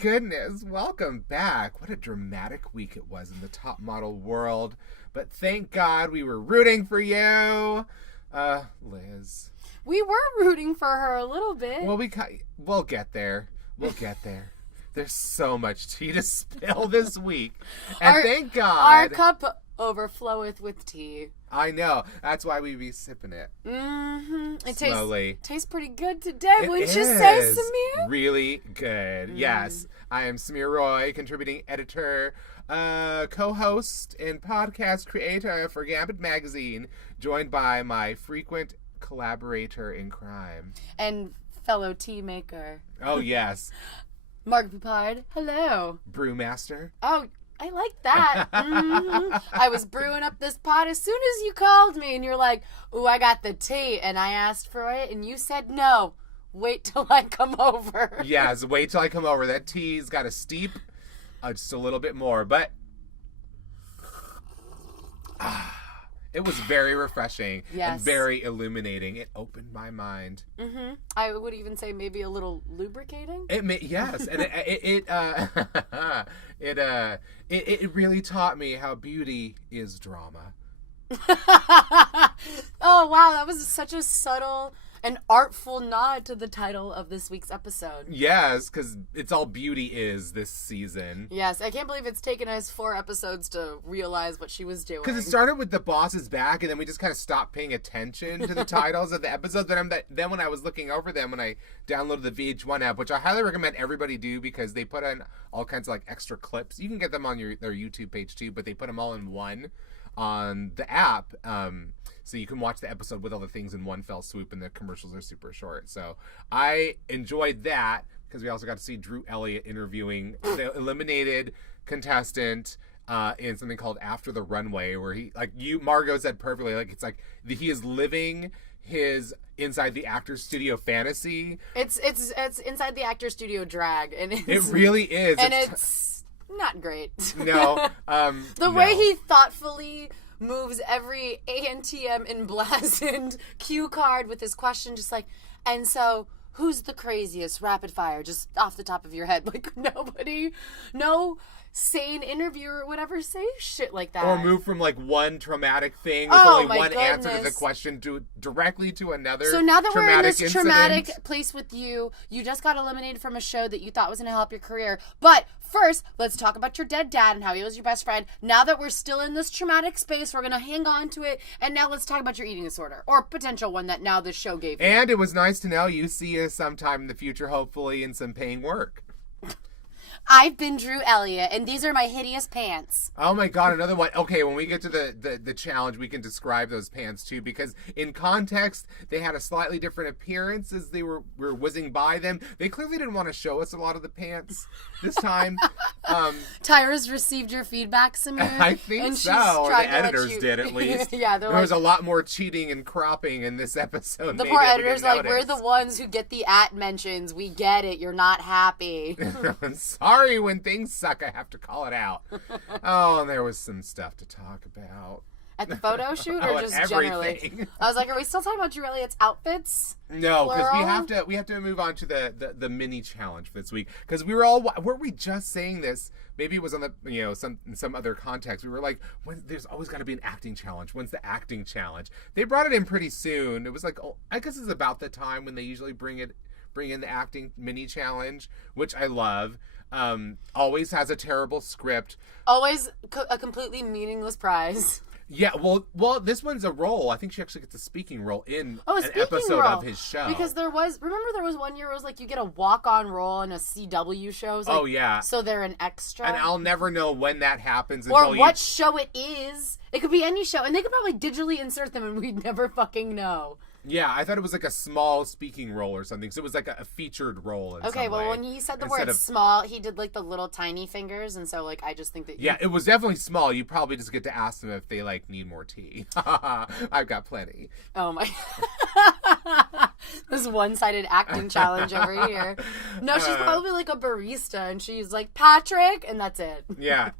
goodness. Welcome back. What a dramatic week it was in the top model world. But thank God we were rooting for you, Liz. We were rooting for her a little bit. Well, we'll get there. We'll get there. There's so much tea to spill this week. And thank God. Our cup overfloweth with tea. I know. That's why we be sipping it. Mm-hmm. It slowly. Tastes pretty good today, wouldn't you say, Samir? Really good. Yes. I am Samir Roy, contributing editor, co-host, and podcast creator for Gambit Magazine, joined by my frequent collaborator in crime. And fellow tea maker. Oh, yes. Mark Poupard. Hello. Brewmaster. Oh, I like that. I was brewing up this pot as soon as you called me, and you're like, ooh, I got the tea, and I asked for it, and you said no. Wait till I come over. Yes, wait till I come over. That tea's got to steep just a little bit more, but it was very refreshing and very illuminating. It opened my mind. Mm-hmm. I would even say maybe a little lubricating. Yes, and it really taught me how beauty is drama. Oh wow, that was such a subtle and artful nod to the title of this week's episode. Yes, because it's all beauty is this season. Yes, I can't believe it's taken us 4 episodes to realize what she was doing. Because it started with the boss is back, and then we just kind of stopped paying attention to the titles of the episodes. Then when I was looking over them, when I downloaded the VH1 app, which I highly recommend everybody do because they put in all kinds of like extra clips. You can get them on their YouTube page too, but they put them all in one on the app. So you can watch the episode with all the things in one fell swoop, and the commercials are super short. So I enjoyed that because we also got to see Drew Elliott interviewing the eliminated contestant in something called After-the-Runway, where Margot said perfectly, it's like he is living his inside the actor's studio fantasy. It's inside the actor's studio drag, and it really is, and it's not great. No, the way he thoughtfully moves every ANTm emblazoned cue card with his question, just like, and so who's the craziest? Rapid fire, just off the top of your head. Like, nobody, no sane interviewer would ever say shit like that. Or move from one traumatic thing with only one answer to the question directly to another. So now that we're in this traumatic incident. place with you just got eliminated from a show that you thought was going to help your career. But first, let's talk about your dead dad and how he was your best friend. Now that we're still in this traumatic space, we're going to hang on to it. And now let's talk about your eating disorder, or potential one that now this show gave you. And it was nice to know you see us sometime in the future, hopefully, in some paying work. I've been Drew Elliott, and these are my hideous pants. Oh my God, another one. Okay, when we get to the challenge, we can describe those pants too, because in context, they had a slightly different appearance as we were whizzing by them. They clearly didn't want to show us a lot of the pants this time. Tyra's received your feedback, Samir. I think so. Or the editors did, at least. Yeah, there was a lot more cheating and cropping in this episode. The poor editor's like, we're the ones who get the mentions. We get it. You're not happy. Sorry, when things suck, I have to call it out. Oh, and there was some stuff to talk about. At the photo shoot, or just generally? I was like, are we still talking about Drew Elliott's outfits? No, because we have to move on to the mini challenge for this week. Because weren't we just saying this? Maybe it was on the some other context. We were like, there's always got to be an acting challenge. When's the acting challenge? They brought it in pretty soon. It was like, I guess it's about the time when they usually bring in the acting mini challenge, which I love. Always has a terrible script. Always a completely meaningless prize. Yeah, well, this one's a role. I think she actually gets a speaking role in an episode of his show. Because there was one year it was like you get a walk-on role in a CW show. Oh, yeah. So they're an extra. And I'll never know when that happens. Or what show it is. It could be any show. And they could probably digitally insert them and we'd never fucking know. Yeah, I thought it was like a small speaking role or something. So it was like a featured role in some way. Well, when he said the word small, he did like the little tiny fingers. And so I just think that... Yeah, it was definitely small. You probably just get to ask them if they need more tea. I've got plenty. Oh my... This one-sided acting challenge over here. No, she's probably like a barista and she's like, Patrick, and that's it. Yeah.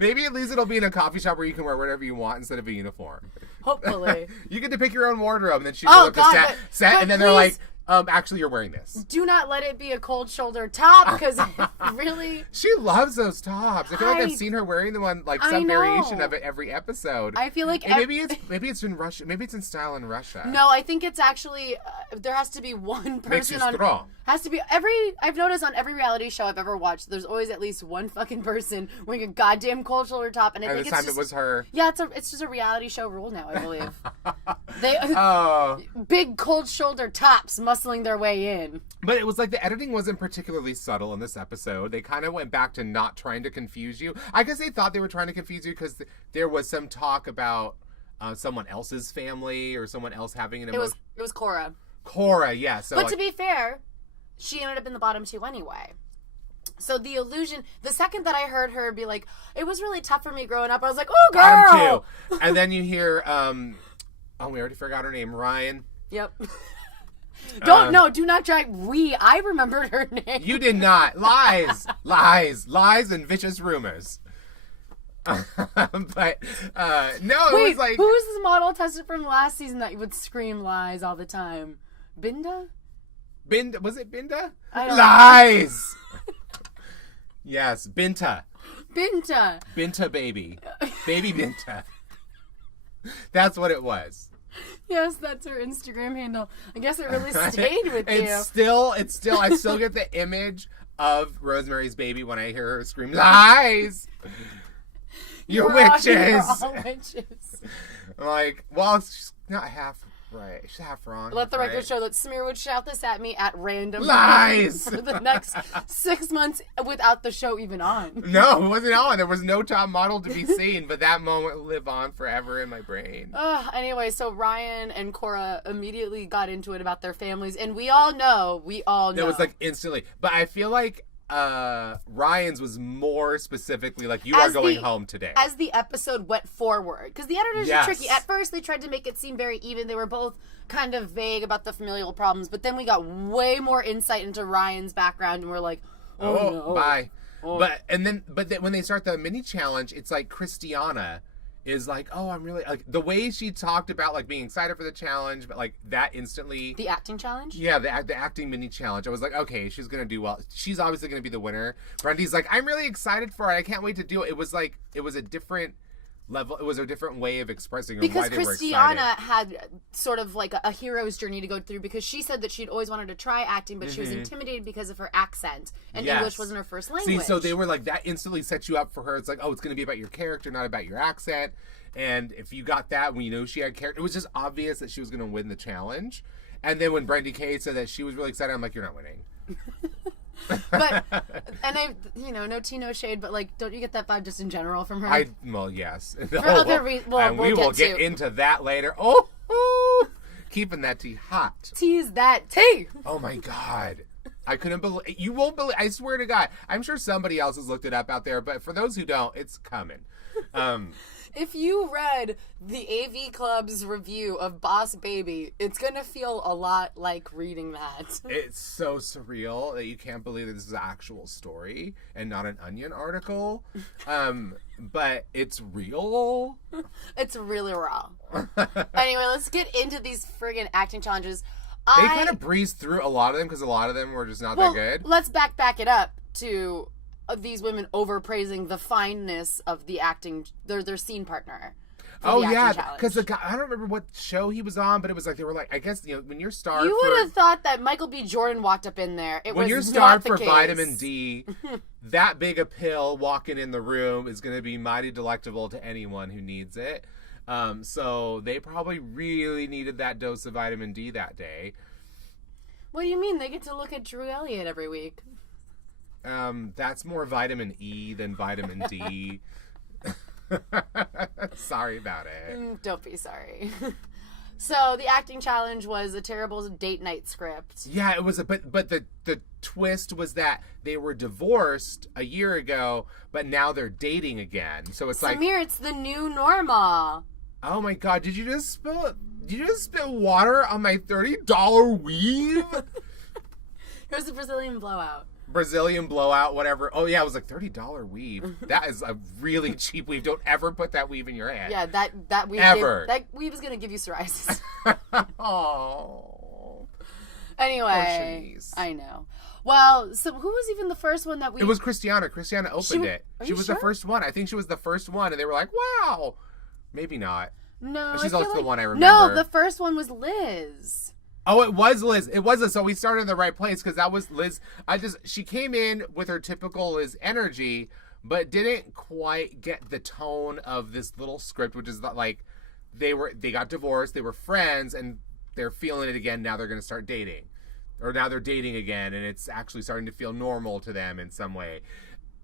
Maybe at least it'll be in a coffee shop where you can wear whatever you want instead of a uniform. Hopefully. You get to pick your own wardrobe, and then she goes up to set, and then they're like, Actually, you're wearing this. Do not let it be a cold shoulder top, because really... She loves those tops. I feel like I've seen her wearing them on like some variation of it every episode. I feel like... maybe it's in Russia. Maybe it's in style in Russia. No, I think it's actually... there has to be one person Makes you strong. Has to be... I've noticed on every reality show I've ever watched, there's always at least one fucking person wearing a goddamn cold shoulder top, and I think this time it was her. Yeah, it's just a reality show rule now, I believe. Big cold shoulder tops muscling their way in. But it was like the editing wasn't particularly subtle in this episode. They kind of went back to not trying to confuse you. I guess they thought they were trying to confuse you because there was some talk about someone else's family or someone else having an emotion. It was Cora. Cora, yeah. So, but to be fair, she ended up in the bottom two anyway. So the illusion, the second that I heard her be like, it was really tough for me growing up, I was like, oh, girl! Bottom two. And then you hear, we already forgot her name, Ryan. Yep. Do not drag I remembered her name. You did not. Lies, and vicious rumors. But, no, it was like... who was this model tested from last season that would scream lies all the time? Binda? Was it Binda? I don't Lies! Yes, Binta. Binta, baby. Baby Binta. That's what it was. Yes, that's her Instagram handle. I guess it really stayed with you. It's still, I still get the image of Rosemary's Baby when I hear her scream, lies! You're witches! You're all witches. I'm like, well, she's not half right. She's half wrong. Let the record show that Smear would shout this at me at random lies for the next 6 months without the show even on. No, it wasn't on. There was no top model to be seen, but that moment will live on forever in my brain. Anyway, so Ryan and Cora immediately got into it about their families, and we all know. It was like instantly. But I feel like Ryan's was more specifically like, you are going home today. As the episode went forward. Because the editors are tricky. At first, they tried to make it seem very even. They were both kind of vague about the familial problems. But then we got way more insight into Ryan's background. And we're like, oh no. Bye. Oh. But then when they start the mini challenge, it's like Christiana is like, oh, I'm really, like, the way she talked about, like, being excited for the challenge, but, like, that instantly... The acting challenge? Yeah, the acting mini challenge. I was like, okay, she's going to do well. She's obviously going to be the winner. Brendy's like, I'm really excited for it. I can't wait to do it. It was like, it was a different level. It was a different way of expressing because why they were excited. Christiana had sort of like a hero's journey to go through, because she said that she'd always wanted to try acting, but she was intimidated because of her accent, and English wasn't her first language. See, so they were like, that instantly sets you up for her. It's like, oh, it's going to be about your character, not about your accent. And if you got that, when you know she had character, it was just obvious that she was going to win the challenge. And then when Brandy Kay said that she was really excited, I'm like, you're not winning. But, and no tea, no shade, but, like, don't you get that vibe just in general from her? Well, yes. For other reasons, we will get into that later. Oh, keeping that tea hot. Tease that tea. Oh my God. I couldn't believe, you won't believe, I swear to God, I'm sure somebody else has looked it up out there, but for those who don't, it's coming. If you read the AV Club's review of Boss Baby, it's going to feel a lot like reading that. It's so surreal that you can't believe that this is an actual story and not an Onion article. But it's real. It's really raw. Anyway, let's get into these friggin' acting challenges. They kind of breezed through a lot of them because a lot of them were just not that good. Let's back it up to these women overpraising the fineness of the acting, their scene partner. Oh yeah, because the guy, I don't remember what show he was on, but it was like, they were like, I guess, when you're starved, you would have thought that Michael B. Jordan walked up in there. When you're starved for vitamin D, that big a pill walking in the room is going to be mighty delectable to anyone who needs it. So they probably really needed that dose of vitamin D that day. What do you mean? They get to look at Drew Elliott every week. That's more vitamin E than vitamin D. Sorry about it. Don't be sorry. So the acting challenge was a terrible date night script. Yeah, it was but the twist was that they were divorced a year ago, but now they're dating again. So it's like, Samir, it's the new normal. Oh my God, did you just spill water on my $30 weave? It was a Brazilian blowout, whatever. Oh yeah, it was like $30 weave. That is a really cheap weave. Don't ever put that weave in your head. Yeah, that weave. Ever. That weave is gonna give you psoriasis. Oh. Anyway, Shanice. I know. Well, so who was even the first one that we... It was Christiana. Christiana opened it. She was sure? the first one. I think she was the first one, and they were like, wow. Maybe not. No, She's also the one I remember. No, the first one was Liz. Oh, it was Liz. It was Liz. So we started in the right place because that was Liz. She came in with her typical Liz energy, but didn't quite get the tone of this little script, which is like they got divorced, they were friends, and they're feeling it again. Now they're going to start dating, or now they're dating again, and it's actually starting to feel normal to them in some way.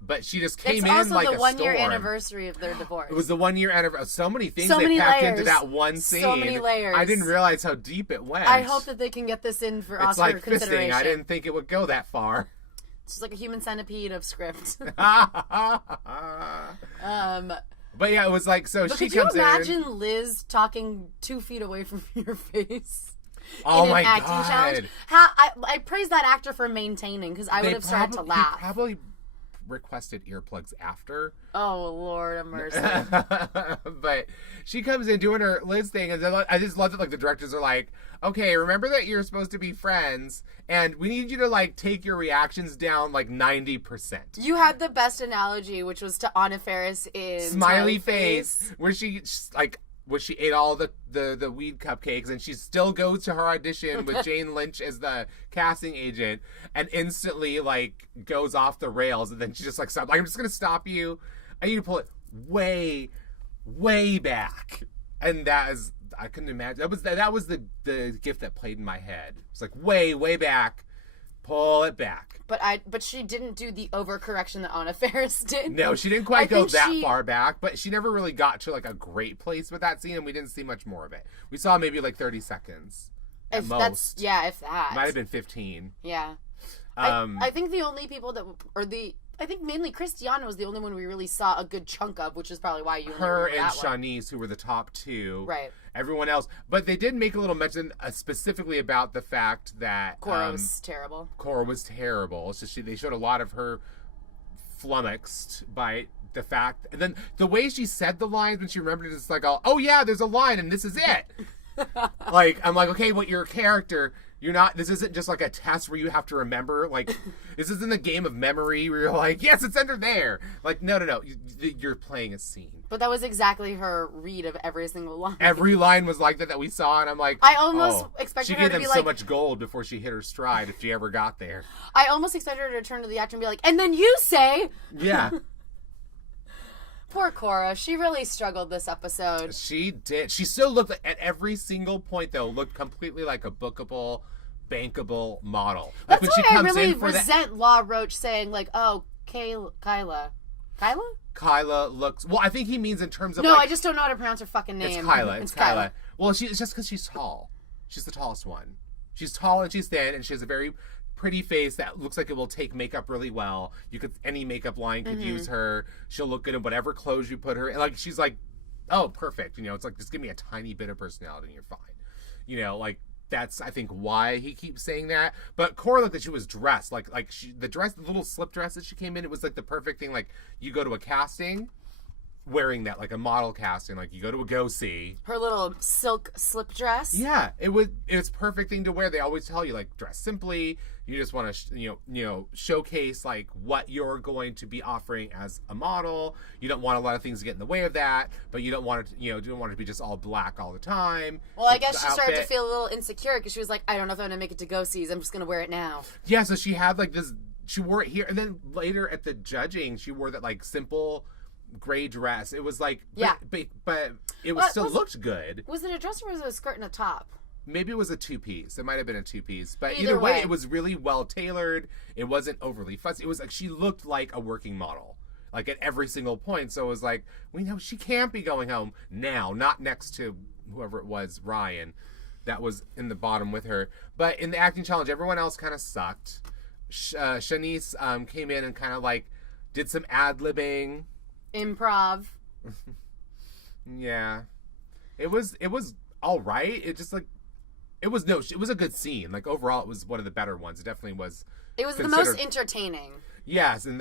But she just came in like a storm. It's also the 1 year anniversary of their divorce. It was the 1 year anniversary. So many things so they many packed layers. into that one scene. So many layers. I didn't realize how deep it went. I hope that they can get this in for it's Oscar like consideration. fisting. I didn't think it would go that far. It's just like a human centipede of script. But yeah, it was like, so she comes in. Could you imagine Liz talking 2 feet away from your face? Oh in my an acting God. challenge? I praise that actor for maintaining, because I would have started to laugh. He probably requested earplugs after. Oh, Lord have mercy. But she comes in doing her Liz thing, and I just love that like the directors are like, okay, remember that you're supposed to be friends, and we need you to like take your reactions down like 90%. You had the best analogy, which was to Anna Faris in Smiley Face, where she ate all the weed cupcakes, and she still goes to her audition with Jane Lynch as the casting agent, and instantly like goes off the rails, and then she just like stops. Like, I'm just gonna stop you. I need to pull it way, way back, and I couldn't imagine. That was the gift that played in my head. It's like way, way back. Pull it back. But she didn't do the overcorrection that Anna Faris did. No, she didn't quite go that far back, but she never really got to like a great place with that scene, and we didn't see much more of it. We saw maybe like 30 seconds at most. If that. It might have been 15. Yeah. I think the only people I think mainly Christiana was the only one we really saw a good chunk of, which is probably why you her and that Shanice, who were the top two. Right. Everyone else, but they did make a little mention specifically about the fact that Cora was terrible. It's just they showed a lot of her flummoxed by the fact, and then the way she said the lines when she remembered it, it's like, oh yeah, there's a line, and this is it. Like, I'm like, okay, but you're a character. This isn't just like a test where you have to remember, like, this isn't a game of memory where you're like, yes, it's under there. Like, no. You're playing a scene. But that was exactly her read of every single line. Every line was like that we saw, and I'm like, I almost expected her to be like... She gave them so much gold before she hit her stride if she ever got there. I almost expected her to turn to the actor and be like, and then you say... Yeah. Poor Cora. She really struggled this episode. She did. She still looked, at every single point, though, looked completely like a bookable, bankable model. Like That's why I really resent Law Roach saying, like, oh, Kyla? Kyla looks... Well, I think he means in terms of, No, I just don't know how to pronounce her fucking name. It's Kyla. Well, it's just because she's tall. She's the tallest one. She's tall and she's thin, and she has a very pretty face that looks like it will take makeup really well. Any makeup line could use her. She'll look good in whatever clothes you put her in. Like, she's like, oh, perfect. It's like, just give me a tiny bit of personality and you're fine. Like, that's, I think, why he keeps saying that. But Cora looked like she was dressed. The little slip dress that she came in, it was like the perfect thing. Like, you go to a casting wearing that, like a model casting, like you go to a go-see. Her little silk slip dress. Yeah, it's perfect thing to wear. They always tell you, like, dress simply. You just want to, showcase like what you're going to be offering as a model. You don't want a lot of things to get in the way of that, but you don't want it, you don't want it to be just all black all the time. Well, I guess she started to feel a little insecure because she was like, I don't know if I'm gonna make it to go-sees. I'm just gonna wear it now. Yeah, so she had like this. She wore it here, and then later at the judging, she wore that like simple gray dress. It was like, but it was still looked good. Was it a dress or was it a skirt and a top? Maybe it was a two-piece. It might have been a two-piece. But either way, it was really well-tailored. It wasn't overly fussy. It was like she looked like a working model, like at every single point. So it was like, we know she can't be going home now, not next to whoever it was, Ryan, that was in the bottom with her. But in the acting challenge, everyone else kind of sucked. Shanice came in and kind of like did some ad-libbing. Improv. Yeah. It was all right. It just like, it was a good scene. Like, overall, it was one of the better ones. It definitely was. It was the most entertaining. Yes, and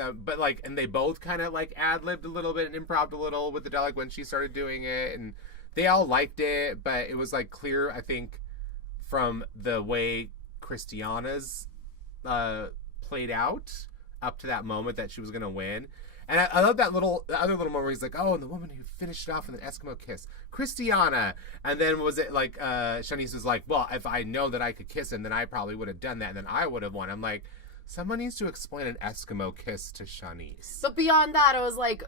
they both kind of like ad-libbed a little bit and improv a little with the dialogue when she started doing it, and they all liked it, but it was like clear, I think, from the way Christiana's played out up to that moment that she was gonna win. And I love the other little moment where he's like, oh, and the woman who finished it off with an Eskimo kiss, Christiana. And then was it like, Shanice was like, well, if I know that I could kiss him, then I probably would have done that, and then I would have won. I'm like, someone needs to explain an Eskimo kiss to Shanice. But beyond that, I was like,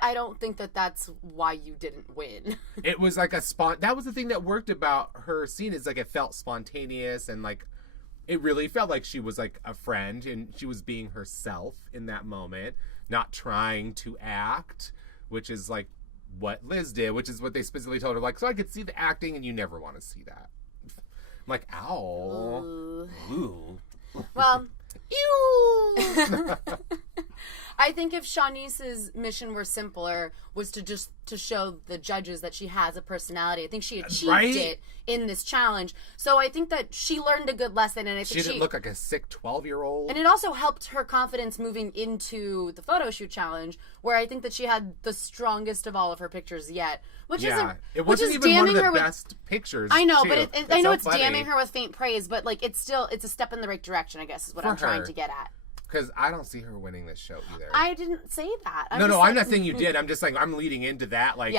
I don't think that that's why you didn't win. It was like that was the thing that worked about her scene, is like it felt spontaneous, and like it really felt like she was like a friend, and she was being herself in that moment, not trying to act, which is like what Liz did, which is what they specifically told her, like, so I could see the acting and you never want to see that. I'm like, ow. Ooh. Well, ew. I think if Shanice's mission were simpler, was to show the judges that she has a personality, I think she achieved it in this challenge. So I think that she learned a good lesson, and I think she didn't look like a sick 12-year-old. And it also helped her confidence moving into the photo shoot challenge, where I think that she had the strongest of all of her pictures yet. Which isn't, it wasn't even one of the best pictures. I know, too. But I know it's damning her with faint praise, but like it's a step in the right direction, I guess, is what I'm trying to get at. Because I don't see her winning this show either. I didn't say that. I'm not saying you did. I'm just saying I'm leading into that. Like,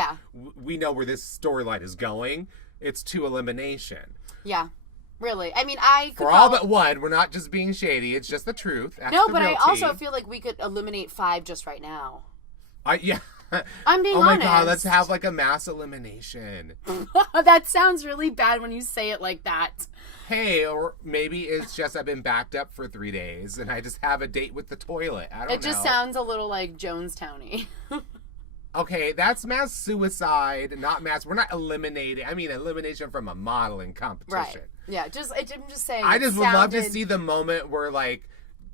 we know where this storyline is going. It's to elimination. Yeah, really. I mean, for all but one, we're not just being shady. It's just the truth. That's no, but I also feel like we could eliminate 5 just right now. Yeah. I'm being honest. Oh my God, let's have like a mass elimination. That sounds really bad when you say it like that. Hey, or maybe it's just I've been backed up for 3 days and I just have a date with the toilet. I don't know. It just sounds a little like Jonestown-y. Okay, that's mass suicide, not mass. We're not eliminating. I mean, elimination from a modeling competition. Right. Yeah, I'm just saying. I just would love to see the moment where, like,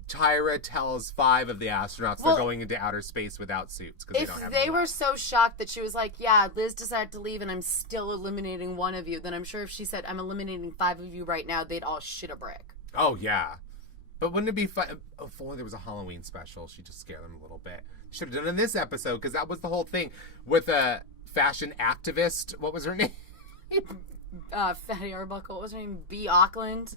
Tyra tells 5 of the astronauts they're going into outer space without suits. If they were so shocked that she was like, yeah, Liz decided to leave and I'm still eliminating 1 of you, then I'm sure if she said, I'm eliminating 5 of you right now, they'd all shit a brick. Oh, yeah. But wouldn't it be fun? If only there was a Halloween special, she'd just scare them a little bit. Should have done it in this episode, because that was the whole thing. With a fashion activist, what was her name? Fatty Arbuckle. What was her name? B. Auckland.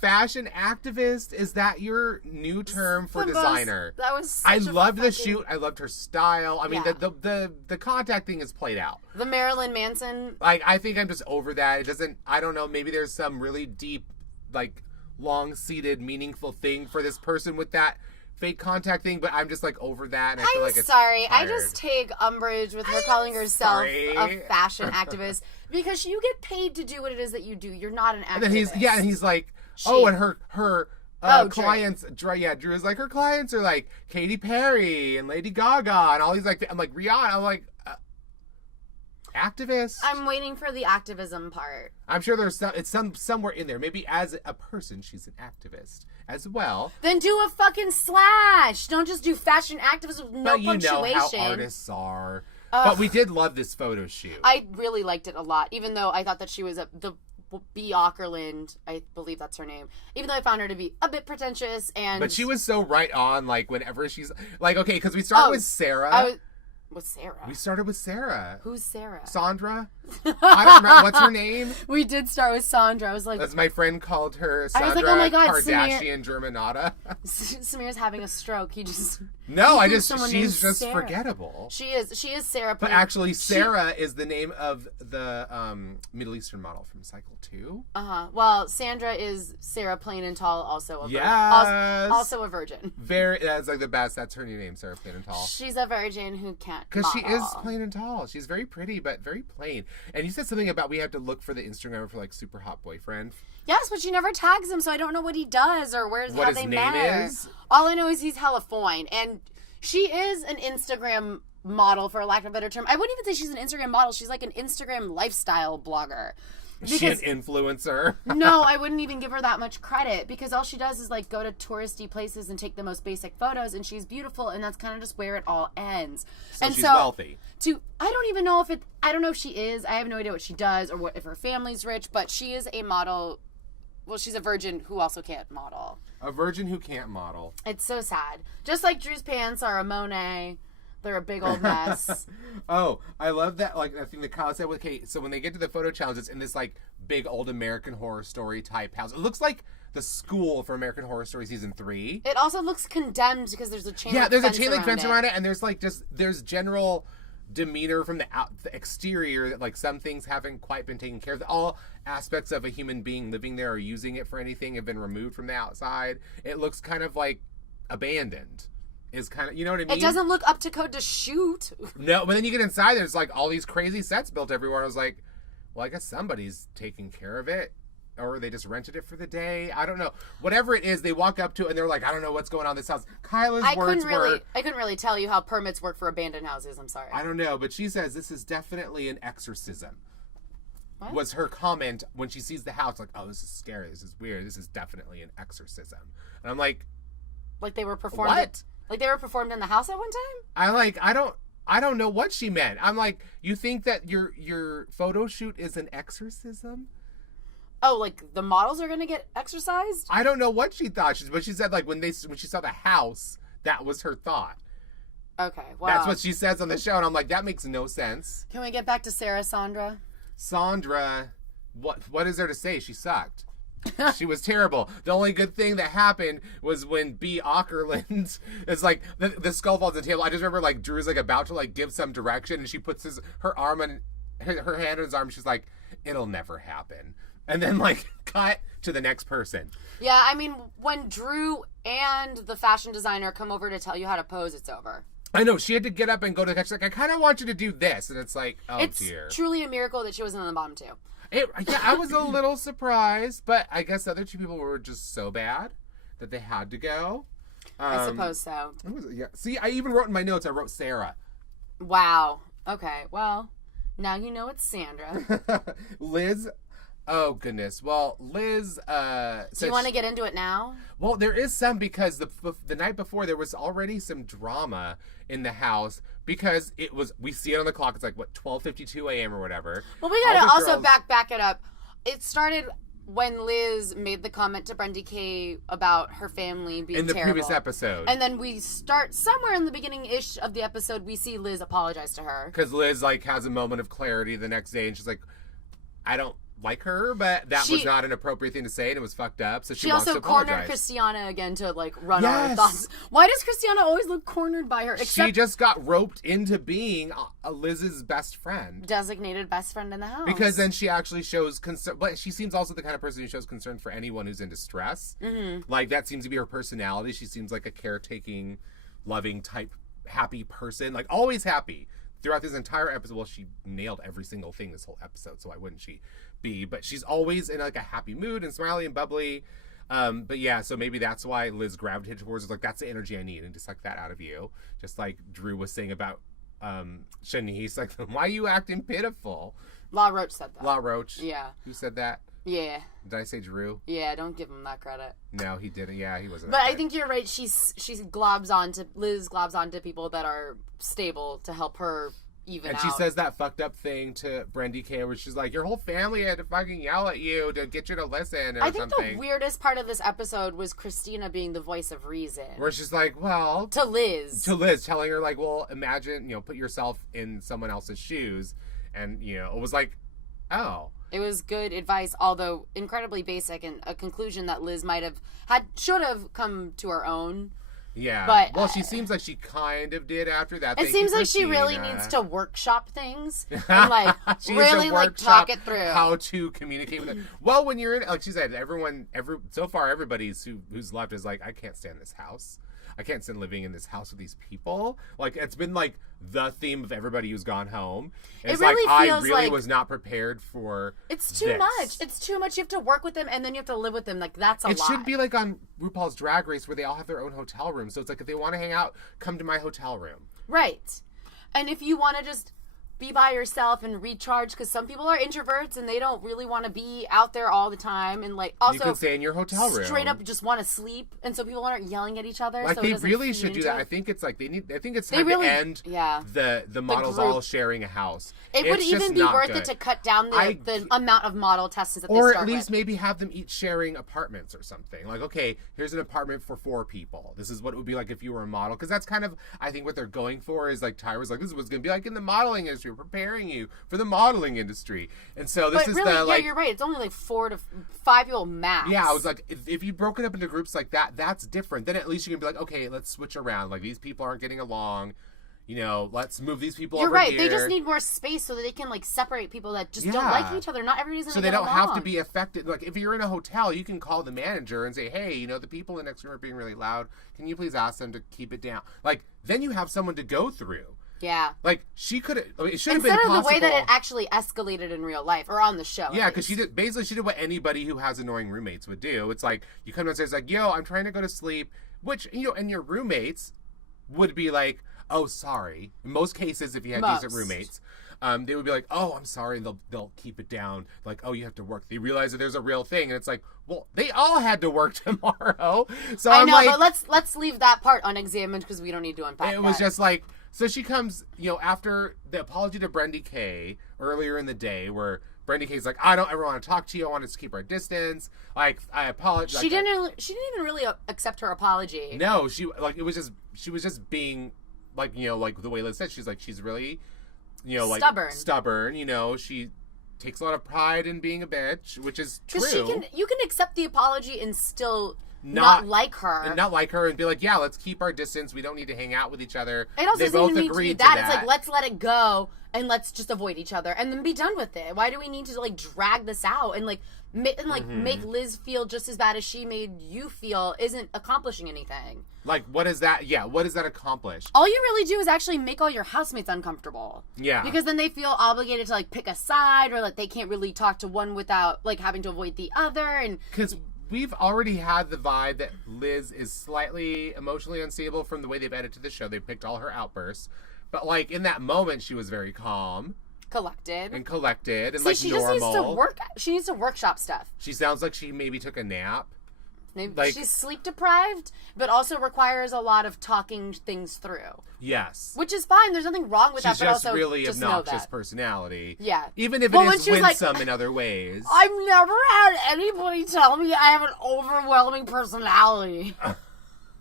Fashion activist, is that your new term for designer? That was I loved the shoot. I loved her style. I mean, the contact thing is played out. The Marilyn Manson. Like, I think I'm just over that. It doesn't. I don't know. Maybe there's some really deep, like, long-seated, meaningful thing for this person with that fake contact thing, but I'm just like over that, and I feel like it's sorry. tired. I just take umbrage with her calling herself a fashion activist because you get paid to do what it is that you do. You're not an activist. And then he's like, and her clients, Drew is like, her clients are like Katy Perry and Lady Gaga and all these, like, I'm like, Rihanna, I'm like, activist. I'm waiting for the activism part. I'm sure there's somewhere in there. Maybe as a person, she's an activist as well. Then do a fucking slash. Don't just do fashion activism with no punctuation. But you know how artists are. But we did love this photo shoot. I really liked it a lot, even though I thought that she was the B. Auckland, I believe that's her name. Even though I found her to be a bit pretentious but she was so right on. Like whenever she's like, okay, because we started with Sarah. With Sarah. We started with Sarah. Who's Sarah? Sandra? I don't know. What's her name? We did start with Sandra. I was like... As my friend called her, Sandra, I was like, oh my God, Kardashian Germanata. Samir's having a stroke. He just... No, she's just Sarah. Forgettable. She is Sarah. But actually, Sarah is the name of the Middle Eastern model from Cycle 2. Uh-huh. Well, Sandra is Sarah Plain and Tall, also a virgin. Yes. Also a virgin. That's like the best. That's her new name, Sarah Plain and Tall. She's a virgin who can't Because she is plain and tall. She's very pretty, but very plain. And you said something about we have to look for the Instagram for, like, super hot boyfriend. Yes, but she never tags him, so I don't know what he does or how they met. What his name is? All I know is he's hella fine. And she is an Instagram model, for lack of a better term. I wouldn't even say she's an Instagram model. She's like an Instagram lifestyle blogger. Is she an influencer? No, I wouldn't even give her that much credit because all she does is like go to touristy places and take the most basic photos, and she's beautiful, and that's kind of just where it all ends. So she's wealthy. I don't even know I don't know if she is. I have no idea what she does or if her family's rich, but she is a model. Well, she's a virgin who also can't model. A virgin who can't model. It's so sad. Just like Drew's pants are a Monet. They're a big old mess. Oh, I love that. Like, I think that Kyle said with Kate. So when they get to the photo challenge, it's in this like big old American Horror Story type house. It looks like the school for American Horror Story season 3. It also looks condemned because there's a chain. Yeah, link there's a fence chain link fence around it. it, and there's like there's general demeanor from the exterior that like some things haven't quite been taken care of. All aspects of a human being living there or using it for anything have been removed from the outside. It looks kind of like abandoned. Is kind of, you know what I mean? It doesn't look up to code to shoot. No, but then you get inside, there's like all these crazy sets built everywhere. I was like, well, I guess somebody's taking care of it. Or they just rented it for the day. I don't know. Whatever it is, they walk up to it and they're like, I don't know what's going on in this house. Kyla's words were... I couldn't really tell you how permits work for abandoned houses. I'm sorry. I don't know, but she says this is definitely an exorcism. What? Was her comment when she sees the house, like, oh, this is scary, this is weird, this is definitely an exorcism. And I'm like... Like they were performed... What? Like they were performed in the house at one time? I don't know what she meant. I'm like, you think that your photo shoot is an exorcism? Oh, like the models are gonna get exercised? I don't know what she thought. But she said like when she saw the house, that was her thought. Okay, well. That's what she says on the show, and I'm like, that makes no sense. Can we get back to Sarah Sandra? Sandra, what is there to say? She sucked. She was terrible. The only good thing that happened was when B. Ockerland is like the skull falls on the table. I just remember like Drew's like about to like give some direction, and she puts her arm on her hand on his arm. She's like, it'll never happen. And then, like, cut to the next person. Yeah, I mean, when Drew and the fashion designer come over to tell you how to pose, it's over. I know. She had to get up and go to the couch. Like, I kind of want you to do this. And it's like, oh, it's dear. It's truly a miracle that she wasn't on the bottom, too. Yeah, I was a little surprised. But I guess the other two people were just so bad that they had to go. I suppose so. Yeah. See, I even wrote in my notes, I wrote Sarah. Wow. Okay, well, now you know it's Sandra. Liz... Oh, goodness. Well, Liz... Do you want to get into it now? Well, there is some because the night before there was already some drama in the house because it was... We see it on the clock. It's like, what, 12:52 a.m. or whatever. Well, we got to also back it up. It started when Liz made the comment to Brendy K about her family being terrible. In the previous episode. And then we start somewhere in the beginning-ish of the episode, we see Liz apologize to her. Because Liz, like, has a moment of clarity the next day and she's like, I don't like her, but that was not an appropriate thing to say and it was fucked up, so she wants to apologize. She also cornered Christiana again to like run our thoughts. Why does Christiana always look cornered by her? She just got roped into being Liz's best friend. Designated best friend in the house. Because then she actually shows concern, but she seems also the kind of person who shows concern for anyone who's in distress. Mm-hmm. Like that seems to be her personality. She seems like a caretaking, loving type, happy person, like always happy. Throughout this entire episode, well, she nailed every single thing this whole episode, so why wouldn't she be? But she's always in like a happy mood and smiley and bubbly. But yeah, so maybe that's why Liz gravitated towards it. Like, that's the energy I need, and to suck that out of you. Just like Drew was saying about Shanice, like, why are you acting pitiful? La Roach said that. La Roach? Yeah. Who said that? Yeah. Did I say Drew? Yeah, don't give him that credit. No, he didn't. Yeah, he wasn't. But I think you're right. Liz globs onto people that are stable to help her even and out. She says that fucked up thing to Brendy K, where she's like, your whole family had to fucking yell at you to get you to listen or I think something. The weirdest part of this episode was Christina being the voice of reason. Where she's like, well... To Liz, telling her, like, well, imagine, put yourself in someone else's shoes. And, it was like, oh... It was good advice, although incredibly basic, and a conclusion that Liz should have come to her own. Yeah. But, well, she seems like she kind of did after that. It seems like she really needs to workshop things and like really like talk it through. How to communicate with it. Well, when you're in, like she said, so far everybody's who's left is like, I can't stand this house. I can't stand living in this house with these people. Like, it's been like the theme of everybody who's gone home. It's really like, feels I really like was not prepared for It's too much. It's too much. You have to work with them and then you have to live with them. Like, that's a lot. It should be like on RuPaul's Drag Race where they all have their own hotel room. So it's like, if they want to hang out, come to my hotel room. Right. And if you want to just be by yourself and recharge, because some people are introverts and they don't really want to be out there all the time, and like also you can stay in your hotel room. Straight up just want to sleep, and so people aren't yelling at each other. Like so they really should do that. I think it's like I think it's time to end the models all sharing a house. It would even be worth it to cut down the amount of model tests that they start with. Or at least maybe have them each sharing apartments or something. Like, okay, here's an apartment for 4 people. This is what it would be like if you were a model. Because that's kind of, I think, what they're going for is like Tyra's like, this is what's going to be like in the modeling industry. We're preparing you for the modeling industry. And so this is really, the like... Yeah, you're right. It's only like 4 to 5 people max. Yeah, I was like, if you broke it up into groups like that, that's different. Then at least you can be like, okay, let's switch around. Like, these people aren't getting along. You know, let's move these people over here. You're right. They just need more space so that they can, like, separate people that just don't like each other. Not everybody's going to get along. So they don't have to be affected. Like, if you're in a hotel, you can call the manager and say, hey, you know, the people in the next room are being really loud. Can you please ask them to keep it down? Like, then you have someone to go through. Yeah. Like, she could have... It should have been possible. Instead of the way that it actually escalated in real life, or on the show. Yeah, because she did what anybody who has annoying roommates would do. It's like, you come downstairs like, yo, I'm trying to go to sleep. Which, you know, and your roommates would be like... Oh, sorry. In most cases, if you had decent roommates, they would be like, oh, I'm sorry. They'll keep it down. Like, oh, you have to work. They realize that there's a real thing. And it's like, well, they all had to work tomorrow. So I know, but let's leave that part unexamined because we don't need to unpack that. It was just like, so she comes, you know, after the apology to Brendy K earlier in the day where Brendy K's like, I don't ever want to talk to you. I want us to keep our distance. Like, I apologize. She didn't even really accept her apology. No, she was just being... Like, you know, like the way Liz said, she's like, she's really, you know, like stubborn, you know, she takes a lot of pride in being a bitch, which is true. You can accept the apology and still not like her. And not like her and be like, yeah, let's keep our distance. We don't need to hang out with each other. It also doesn't even need to be that. It's like, let's let it go and let's just avoid each other and then be done with it. Why do we need to, like, drag this out and, like, make Liz feel just as bad as she made you feel isn't accomplishing anything. Like, what is that? Yeah, what does that accomplish? All you really do is actually make all your housemates uncomfortable. Yeah. Because then they feel obligated to, like, pick a side or, like, they can't really talk to one without, like, having to avoid the other. And because we've already had the vibe that Liz is slightly emotionally unstable from the way they've edited the show. They picked all her outbursts. But, like, in that moment, she was very calm. Collected and normal. She just needs to she needs to workshop stuff. She sounds like she maybe took a nap. Maybe she's sleep deprived, but also requires a lot of talking things through. Yes. Which is fine. There's nothing wrong with that, but also really just obnoxious personality. Yeah. Even if it is winsome in other ways. I've never had anybody tell me I have an overwhelming personality.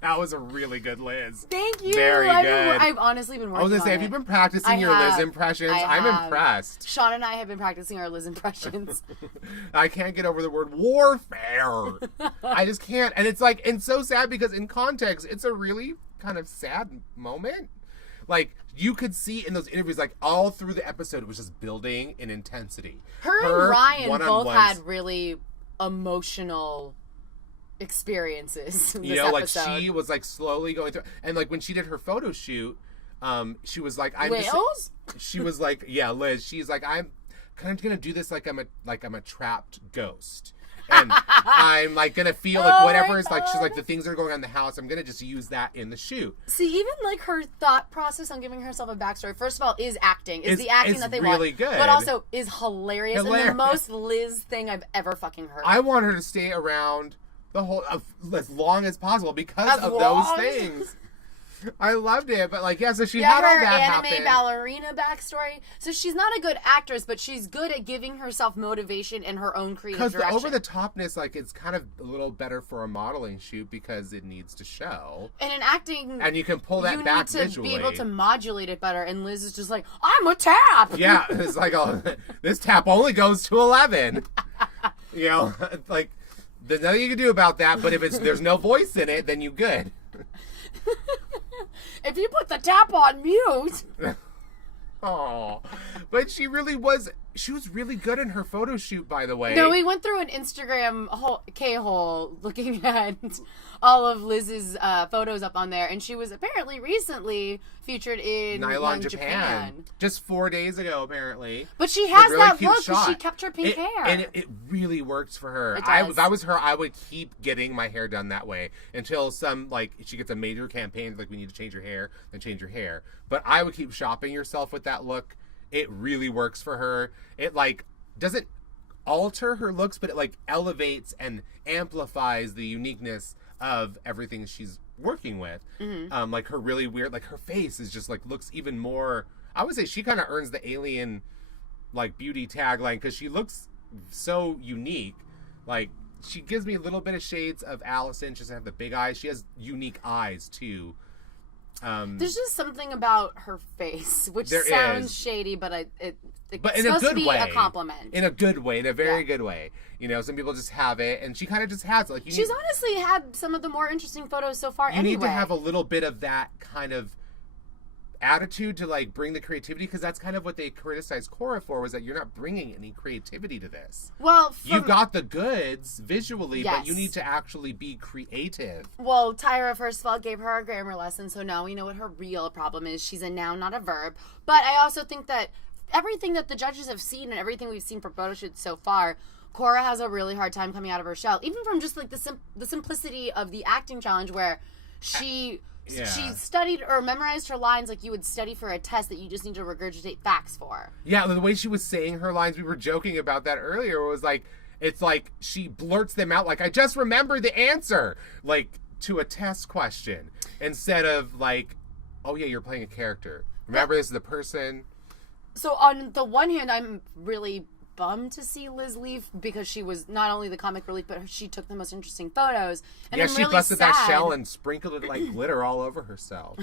That was a really good Liz. Thank you. Very good. I've honestly been working on it. I was going to say, have you been practicing your Liz impressions? I'm impressed. Sean and I have been practicing our Liz impressions. I can't get over the word warfare. I just can't. And it's like, and so sad because in context, it's a really kind of sad moment. Like, you could see in those interviews, like, all through the episode, it was just building in intensity. Her and Ryan both had really emotional experiences in this episode. Like, she was, like, slowly going through, and, like, when she did her photo shoot, she was like, she was like, yeah, Liz, she's like, I'm kind of gonna do this like I'm a trapped ghost. And I'm, like, gonna feel like whatever is, like, she's like, the things that are going on in the house, I'm gonna just use that in the shoot. See, even, like, her thought process on giving herself a backstory, first of all, is acting. Is the acting that they really want. Good. But also is hilarious. And the most Liz thing I've ever fucking heard. I want her to stay around the whole, as long as possible because of those things. I loved it, but, like, yeah, so she had all that happen. Anime ballerina backstory. So she's not a good actress, but she's good at giving herself motivation in her own creative direction. Because the over-the-topness, like, it's kind of a little better for a modeling shoot because it needs to show. And in acting, and you can pull that back visually. You need to be able to modulate it better, and Liz is just like, I'm a tap! Yeah, it's like, this tap only goes to 11. You know, like, there's nothing you can do about that, but if there's no voice in it, then you good. If you put the tap on mute. Oh, but she was really good in her photo shoot, by the way. No, we went through an Instagram K-hole looking at all of Liz's photos up on there, and she was apparently recently featured in Nylon Japan. Just 4 days ago, apparently. But she has really that look because she kept her pink hair. And it really works for her. It does. If I was her, I would keep getting my hair done that way until she gets a major campaign, like, we need to change your hair, then change your hair. But I would keep shopping yourself with that look it really works for her. It like doesn't alter her looks, but it like elevates and amplifies the uniqueness of everything she's working with. Like her really weird, like her face is just like looks even more. I would say she kind of earns the alien like beauty tagline because she looks so unique. Like she gives me a little bit of shades of Allison. She doesn't have the big eyes. She has unique eyes too. There's just something about her face, which sounds shady, but it's but in supposed a good to be way, a compliment. In a good way, in a very good way. You know, some people just have it, and she kind of just has it. Like she's honestly had some of the more interesting photos so far. You need to have a little bit of that kind of attitude to like bring the creativity, because that's kind of what they criticized Cora for, was that you're not bringing any creativity to this. Well, you've got the goods visually, but you need to actually be creative. Well, Tyra, first of all, gave her a grammar lesson, so now we know what her real problem is. She's a noun, not a verb. But I also think that everything that the judges have seen and everything we've seen for Photoshoot so far, Cora has a really hard time coming out of her shell, even from just like the simplicity of the acting challenge, where she studied or memorized her lines like you would study for a test that you just need to regurgitate facts for. Yeah, the way she was saying her lines, we were joking about that earlier, was like, it's like she blurts them out like, I just remembered the answer, like to a test question, instead of like, oh yeah, you're playing a character. Remember, this is the person. So on the one hand, I'm really bummed to see Liz leave, because she was not only the comic relief, but she took the most interesting photos. And yeah, I'm she really busted sad. that shell and sprinkled it like glitter all over herself.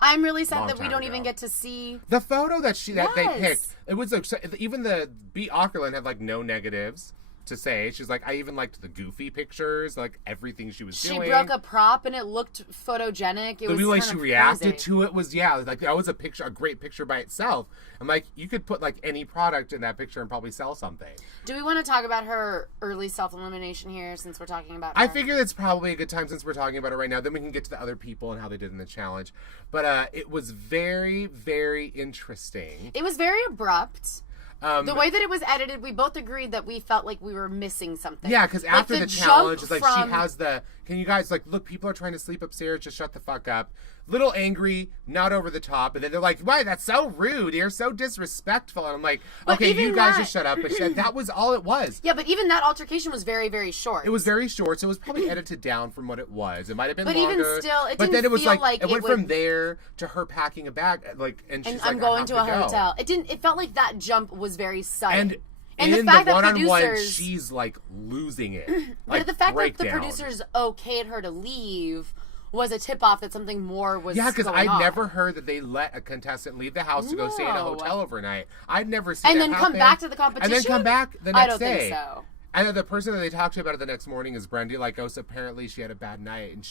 I'm really sad that we don't even get to see the photo that they picked. It was like, even the B. Aukerland had like no negatives to say. She's like, I even liked the goofy pictures, like everything she was doing. She broke a prop and it looked photogenic. It was the way she reacted crazy. to it was, like that was a great picture by itself. I'm like, you could put like any product in that picture and probably sell something. Do we want to talk about her early self-elimination here, since we're talking about her? I figure it's probably a good time, since we're talking about it right now. Then we can get to the other people and how they did in the challenge. But it was very, very interesting. It was very abrupt. The way that it was edited, we both agreed that we felt like we were missing something. Yeah, because after the challenge, it's like she has can you guys, like, look, people are trying to sleep upstairs, just shut the fuck up. Little angry, not over the top, and then they're like, why, that's so rude, you're so disrespectful. And I'm like, okay, you guys just shut up. But that was all it was. Yeah, but even that altercation was very, very short. It was very short, so it was probably edited down from what it was. It might have been longer. But even still, it didn't then it was feel like it went from there to her packing a bag, like, and she's like, I'm going to a hotel. It felt like that jump was very sudden. And the fact that one-on-one, she's like losing it. Like, but the fact that the producers okayed her to leave was a tip-off that something more was going on. Yeah, because I'd never heard that they let a contestant leave the house to go stay in a hotel overnight. I'd never seen that happen. And then come back to the competition? And then come back the next day. I don't think so. And the person that they talked to about it the next morning is Brendy. Like, oh, so apparently she had a bad night, and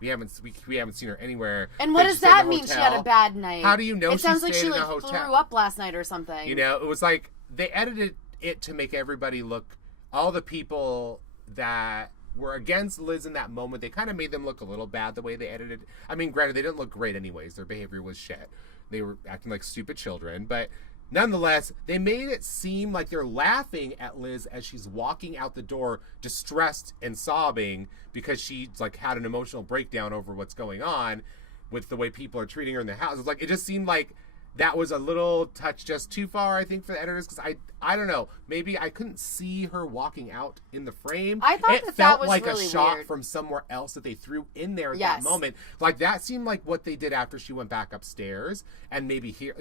we haven't seen her anywhere. And what does that mean? She had a bad night. How do you know? It sounds like she like threw up last night or something. You know, it was like they edited it to make everybody look. All the people that were against Liz in that moment, they kind of made them look a little bad the way they edited. I mean, granted, they didn't look great anyways. Their behavior was shit. They were acting like stupid children, but nonetheless, they made it seem like they're laughing at Liz as she's walking out the door, distressed and sobbing because she's like had an emotional breakdown over what's going on with the way people are treating her in the house. It's like, it just seemed like that was a little touch just too far, I think, for the editors, because I don't know, maybe I couldn't see her walking out in the frame. I thought it felt was like really a shot weird. From somewhere else that they threw in there at that moment. Like, that seemed like what they did after she went back upstairs, and maybe here,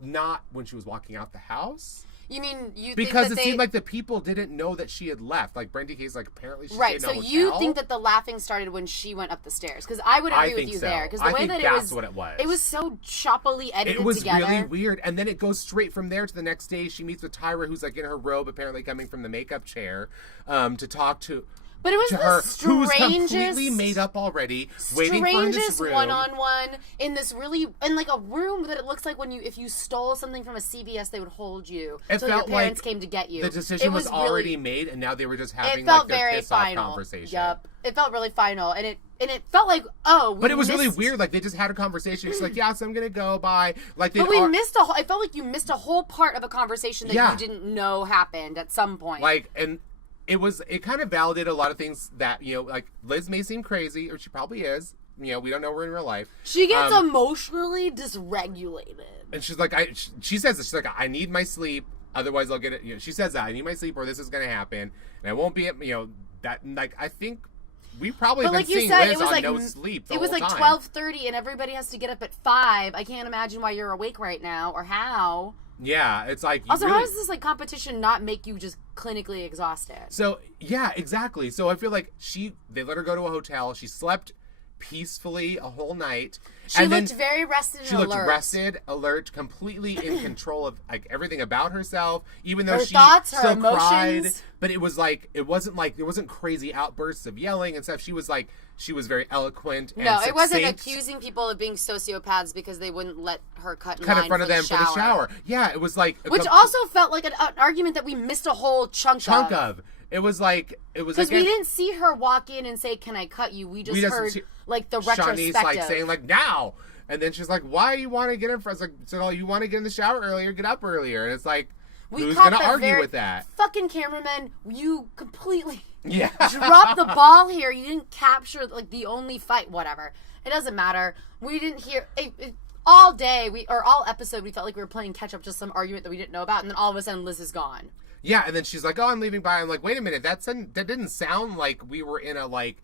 not when she was walking out the house. You mean because it seemed like the people didn't know that she had left. Like, Brendy Case, like, apparently she stayed in a hotel. You think that the laughing started when she went up the stairs? Because I would agree with you there. Because the way that that's what it was. It was so choppily edited together. It was really weird. And then it goes straight from there to the next day. She meets with Tyra, who's like in her robe, apparently coming from the makeup chair, to talk to. But it was the strangest, who's completely made up already, waiting for in this room. One-on-one in this really, in like a room that it looks like if you stole something from a CVS, they would hold you until your parents came to get you. The decision was already made, and now they were just having like their piss-off conversation. Yep, it felt really final, and it felt like but it was really weird. Like, they just had a conversation. She's like, yeah, so I'm gonna go. Bye. Like, but we missed a whole. I felt like you missed a whole part of a conversation that you didn't know happened at some point. Like, and it kind of validated a lot of things that, like, Liz may seem crazy, or she probably is. We don't know her in real life. She gets emotionally dysregulated. And she's like, she says this, she's like, I need my sleep, otherwise I'll get it. You know, she says that I need my sleep or this is going to happen, and I won't be, you know, that, like, I think we probably been seeing Liz on no sleep the whole time. It was like 12:30 and everybody has to get up at 5. I can't imagine why you're awake right now or how. Yeah, it's like... Also, how does this, like, competition not make you just clinically exhausted? So, yeah, exactly. So I feel like they let her go to a hotel. She slept peacefully a whole night. She looked very rested and alert. She looked rested, alert, completely in control of, like, everything about herself, even though her she thoughts, her still emotions. cried. But it was like, it wasn't crazy outbursts of yelling and stuff. She was like, she was very eloquent and No, it wasn't succinct. accusing people of being sociopaths because they wouldn't let her cut in front of them for the shower. Yeah, it was like... Which also felt like an argument that we missed a whole chunk of. It was like... Because we didn't see her walk in and say, can I cut you? We just heard, like, the retrospective. Shawnee's, like, saying, like, now! And then she's like, why you want to get in front? It's like, so you want to get in the shower earlier, get up earlier. And it's like, who's going to argue with that? Fucking cameraman, you completely dropped the ball here. You didn't capture, like, the only fight. Whatever. It doesn't matter. We didn't hear... all day, all episode, we felt like we were playing catch-up, just some argument that we didn't know about, and then all of a sudden Liz is gone. Yeah, and then she's like, oh, I'm leaving by. I'm like, wait a minute, that didn't sound like we were in a, like...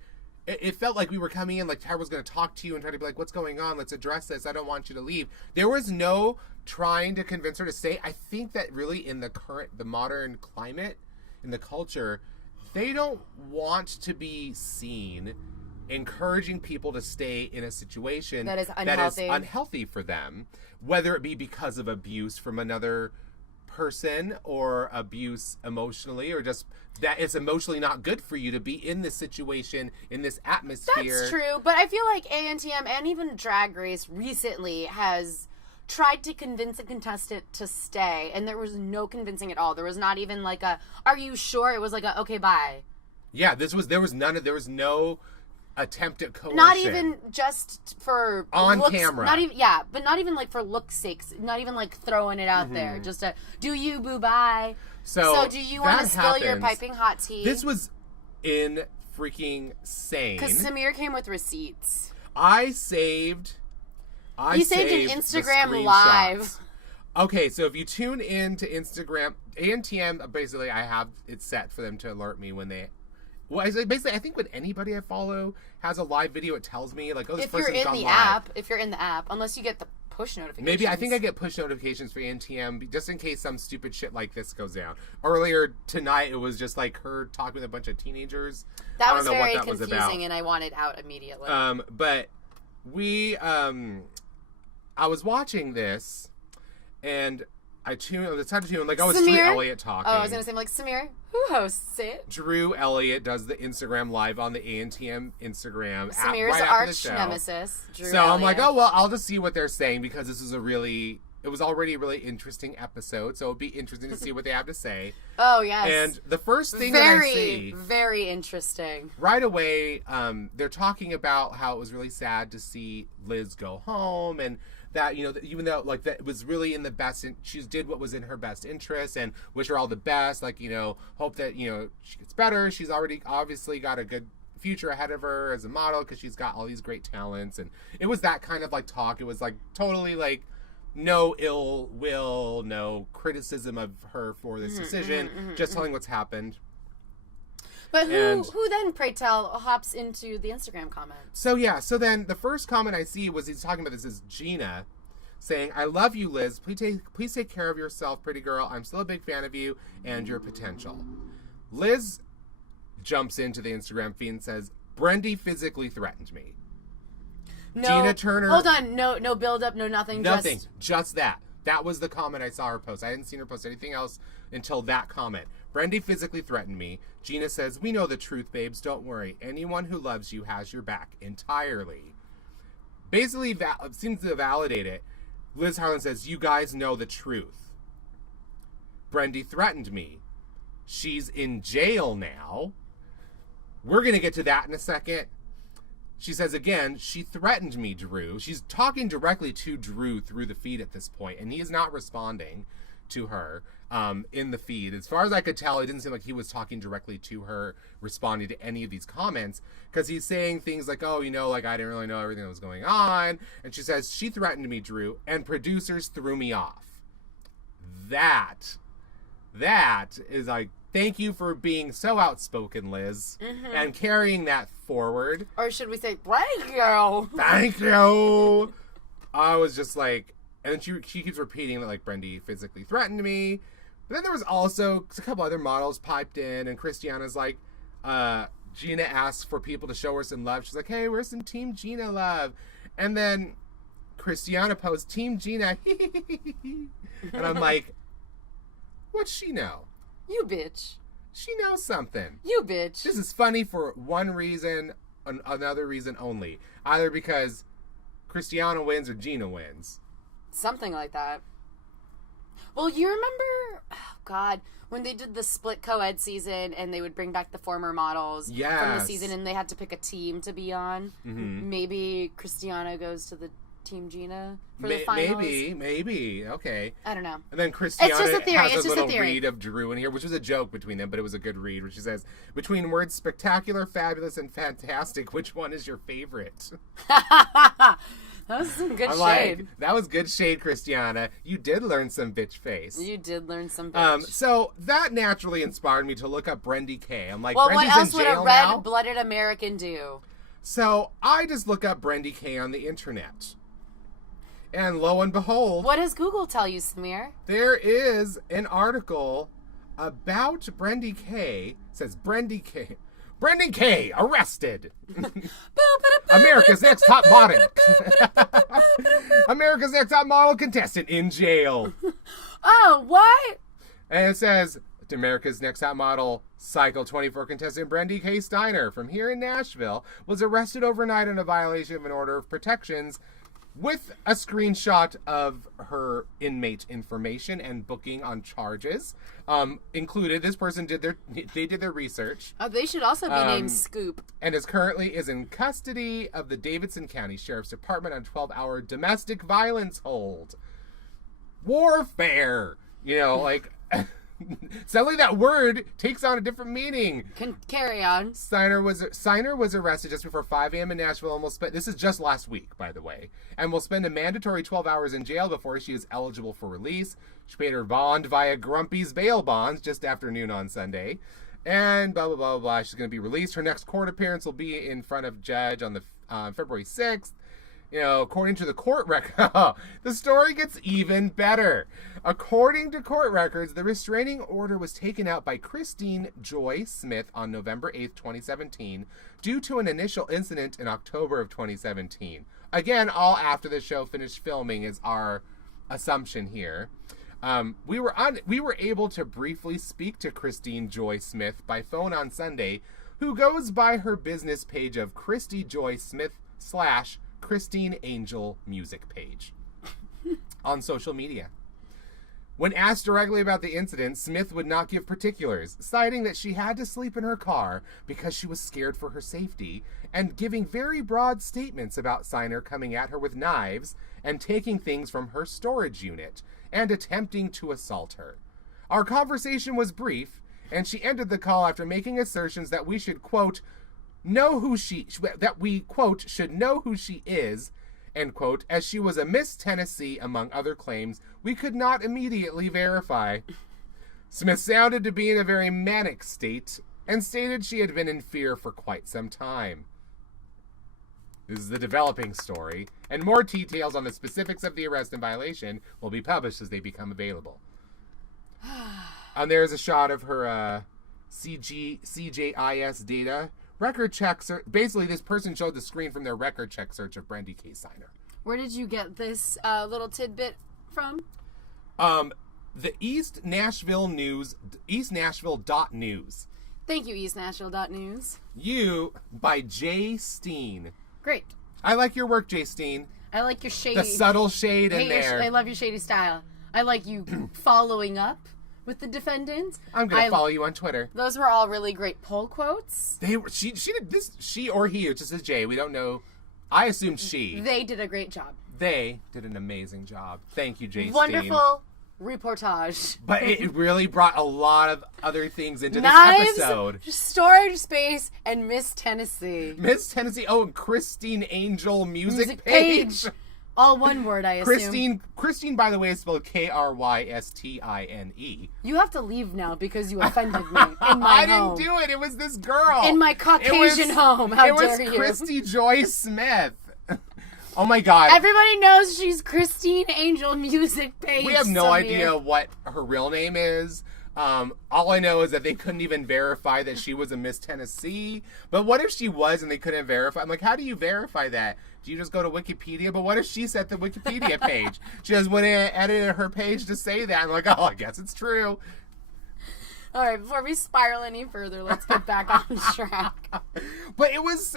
It felt like we were coming in, like Tyra was going to talk to you and try to be like, what's going on? Let's address this. I don't want you to leave. There was no trying to convince her to stay. I think that really in the modern climate, in the culture, they don't want to be seen encouraging people to stay in a situation that is unhealthy for them, whether it be because of abuse from another person or abuse emotionally or just that it's emotionally not good for you to be in this situation, in this atmosphere. That's true, but I feel like ANTM and even Drag Race recently has tried to convince a contestant to stay, and there was no convincing at all. There was not even like a, are you sure? It was like a, okay, bye. Yeah, there was no attempt at coercion. Not even just for on looks, camera. But not even like for looks' sakes. Not even like throwing it out there. Just a do you boo bye. So do you want to spill your piping hot tea? This was in freaking sane. Because Samir came with receipts. You saved an Instagram live. Okay, so if you tune in to Instagram, ANTM, basically I have it set for them to alert me when they... Well, basically, I think when anybody I follow has a live video, it tells me, like, oh, this person's gone live. If you're in the app, unless you get the push notifications. Maybe, I think I get push notifications for ANTM, just in case some stupid shit like this goes down. Earlier tonight, it was just, like, her talking with a bunch of teenagers. That was very confusing, and I wanted out immediately. But I was watching this, and I decided to tune in, like, it's Drew Elliott talking. Oh, I was going to say, like, Samir, who hosts it? Drew Elliott does the Instagram live on the ANTM Instagram app Samir's arch nemesis, Drew Elliott. I'm like, oh, well, I'll just see what they're saying, because this is it was already a really interesting episode, so it'll be interesting to see what they have to say. Oh, yes. And the first thing that I see... Very interesting. Right away, they're talking about how it was really sad to see Liz go home, and that, you know, even though, like, that was really in the best, she did what was in her best interest, and wish her all the best, like, you know, hope that, you know, she gets better. She's already obviously got a good future ahead of her as a model, because she's got all these great talents, and it was that kind of, like, talk. It was, like, totally, like, no ill will, no criticism of her for this decision, just telling what's happened. But who then, pray tell, hops into the Instagram comment? So then the first comment I see was he's talking about this is Gina saying, I love you, Liz. Please take care of yourself, pretty girl. I'm still a big fan of you and your potential. Liz jumps into the Instagram feed and says, Brendy physically threatened me. No, Gina Turner. Hold on. No build up, no nothing. Nothing. Just that. That was the comment I saw her post. I hadn't seen her post anything else until that comment. Brendy physically threatened me. Gina says, we know the truth, babes. Don't worry. Anyone who loves you has your back entirely. Basically, seems to validate it. Liz Harlan says, you guys know the truth. Brendy threatened me. She's in jail now. We're going to get to that in a second. She says again, she threatened me, Drew. She's talking directly to Drew through the feed at this point, and he is not responding. to her in the feed. As far as I could tell, it didn't seem like he was talking directly to her, responding to any of these comments, because he's saying things like, oh, like, I didn't really know everything that was going on. And she says, she threatened me, Drew, and producers threw me off. That is like, thank you for being so outspoken, Liz, and carrying that forward. Or should we say, thank you? Thank you. I was just like, and then she keeps repeating that, like, Brendy physically threatened me. But then there was also a couple other models piped in, and Christiana's like, Gina asks for people to show her some love. She's like, hey, where's some Team Gina love? And then Christiana posts, Team Gina, and I'm like, what's she know? You bitch. She knows something. You bitch. This is funny for one reason, another reason only. Either because Christiana wins or Gina wins. Something like that. Well, you remember, oh God, when they did the split co-ed season and they would bring back the former models from the season and they had to pick a team to be on? Mm-hmm. Maybe Christiana goes to the Team Gina for the finals? Maybe. Okay. I don't know. And then Christiana it's just a theory. has a little read of Drew in here, which was a joke between them, but it was a good read, where she says, between words spectacular, fabulous, and fantastic, which one is your favorite? That was some good shade. Like, that was good shade, Christiana. You did learn some bitch face. You did learn some bitch. So that naturally inspired me to look up Brendy K. I'm like, well, Brendy's what else in would jail a now? red-blooded American do? So I just look up Brendy K on the internet. And lo and behold... What does Google tell you, Samir? There is an article about Brendy K. It says, Brendy K arrested. America's Next Top Model. America's Next Top Model contestant in jail. Oh, what? And it says, America's Next Top Model Cycle 24 contestant Brendy K. Steiner from here in Nashville was arrested overnight on a violation of an order of protections, with a screenshot of her inmate information and booking on charges. Included, this person did their research. Oh, they should also be named Scoop. And is in custody of the Davidson County Sheriff's Department on 12-hour domestic violence warfare. Like... Suddenly that word takes on a different meaning. Can carry on. Steiner was arrested just before 5 a.m. in Nashville and will spend, this is just last week, by the way, and will spend a mandatory 12 hours in jail before she is eligible for release. She paid her bond via Grumpy's bail bonds just after noon on Sunday. And blah, blah, blah, blah. She's going to be released. Her next court appearance will be in front of judge on the February 6th. According to the court record, the story gets even better. According to court records, the restraining order was taken out by Christine Joy Smith on November 8th, 2017, due to an initial incident in October of 2017. Again, all after the show finished filming is our assumption here. We were able to briefly speak to Christine Joy Smith by phone on Sunday, who goes by her business page of Christy Joy Smith / Christine Angel music page on social media. When asked directly about the incident, Smith would not give particulars, citing that she had to sleep in her car because she was scared for her safety, and giving very broad statements about Steiner coming at her with knives and taking things from her storage unit and attempting to assault her. Our conversation was brief, and she ended the call after making assertions that we should, quote, should know who she is, end quote, as she was a Miss Tennessee, among other claims we could not immediately verify. Smith sounded to be in a very manic state and stated she had been in fear for quite some time. This is the developing story, and more details on the specifics of the arrest and violation will be published as they become available. And there's a shot of her CJIS data. Record check search. Basically, this person showed the screen from their record check search of Brendy K. Steiner. Where did you get this little tidbit from? The East Nashville News, eastnashville.news. Thank you, eastnashville.news. You, by Jay Steen. Great. I like your work, Jay Steen. I like your shady... The subtle shade in there. I love your shady style. I like you following up with the defendant. I'm going to follow you on Twitter. Those were all really great poll quotes. She did this, she or he, it just says Jay. We don't know. I assumed she. They did a great job. They did an amazing job. Thank you, Jay Steen. Wonderful reportage. But it really brought a lot of other things into Knives, this episode. Storage space, and Miss Tennessee. Miss Tennessee. Oh, and Christine Angel music page. All one word, I assume. Christine, by the way, is spelled Krystine. You have to leave now because you offended me in my home. I didn't do it. It was this girl. In my Caucasian home. How dare you? It was Christy Joy Smith. Oh my God. Everybody knows she's Christine Angel music page. We have no idea what her real name is. All I know is that they couldn't even verify that she was a Miss Tennessee. But what if she was and they couldn't verify? I'm like, how do you verify that? Do you just go to Wikipedia? But what if she set the Wikipedia page? She just went in and edited her page to say that. I'm like, oh, I guess it's true. All right, before we spiral any further, let's get back on track. But it was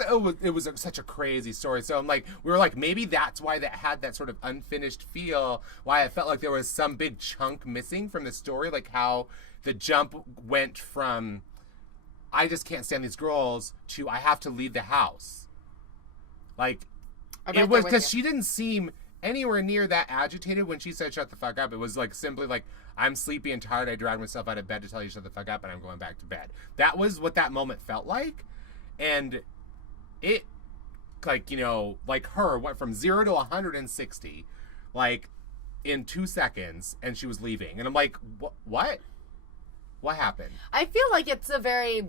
such a crazy story. So I'm like, we were like, maybe that's why that had that sort of unfinished feel. Why I felt like there was some big chunk missing from the story, like how the jump went from I just can't stand these girls to I have to leave the house. Like it was because she didn't seem anywhere near that agitated when she said shut the fuck up. It was like simply like I'm sleepy and tired. I dragged myself out of bed to tell you shut the fuck up and I'm going back to bed. That was what that moment felt like. And it like, you know, like her went from 0 to 160 like in 2 seconds and she was leaving. And I'm like, what? What happened? I feel like it's a very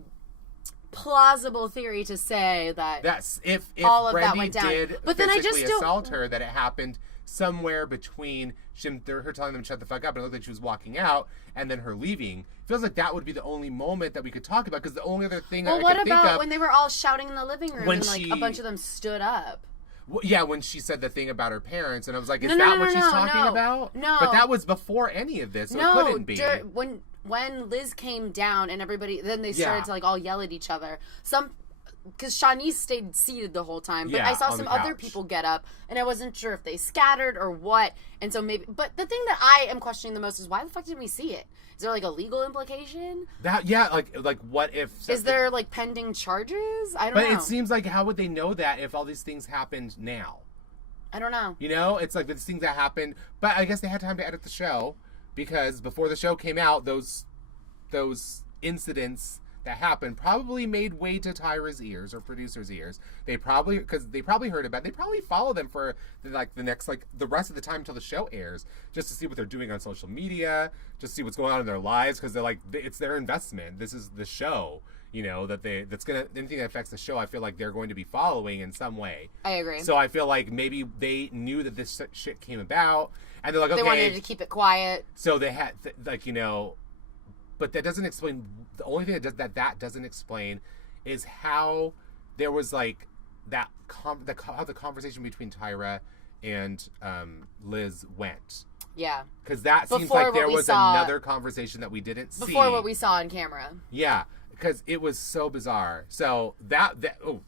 plausible theory to say that that's if all of Brandy that went down. Did but then I just assault her, that it happened somewhere between her telling them to shut the fuck up and it looked like she was walking out and then her leaving. Feels like that would be the only moment that we could talk about because the only other thing I could think of. Well, what about when they were all shouting in the living room and like a bunch of them stood up? Yeah, when she said the thing about her parents, and I was like, is that what she's talking about? No. But that was before any of this, so it couldn't be. When Liz came down and everybody, then they started to like all yell at each other. Because Shanice stayed seated the whole time, but I saw some other people get up, and I wasn't sure if they scattered or what. And so maybe, but the thing that I am questioning the most is why the fuck didn't we see it? Is there like a legal implication? Like what if? Is there like pending charges? I don't know. But it seems like how would they know that if all these things happened now? I don't know. You know, it's like these things that happened, but I guess they had time to edit the show because before the show came out, those incidents that happened probably made way to Tyra's ears or producer's ears. Because they probably heard about it. They probably follow them for the rest of the time until the show airs, just to see what they're doing on social media, just see what's going on in their lives, because they're like, it's their investment. This is the show, you know, anything that affects the show, I feel like they're going to be following in some way. I agree. So I feel like maybe they knew that this shit came about, and they're like, okay. They wanted to keep it quiet. So they had, but that doesn't explain. The only thing that doesn't explain is how there was like that how the conversation between Tyra and Liz went. Yeah. Because that seems like there was another conversation that we didn't see before what we saw on camera. Yeah, because it was so bizarre. So we're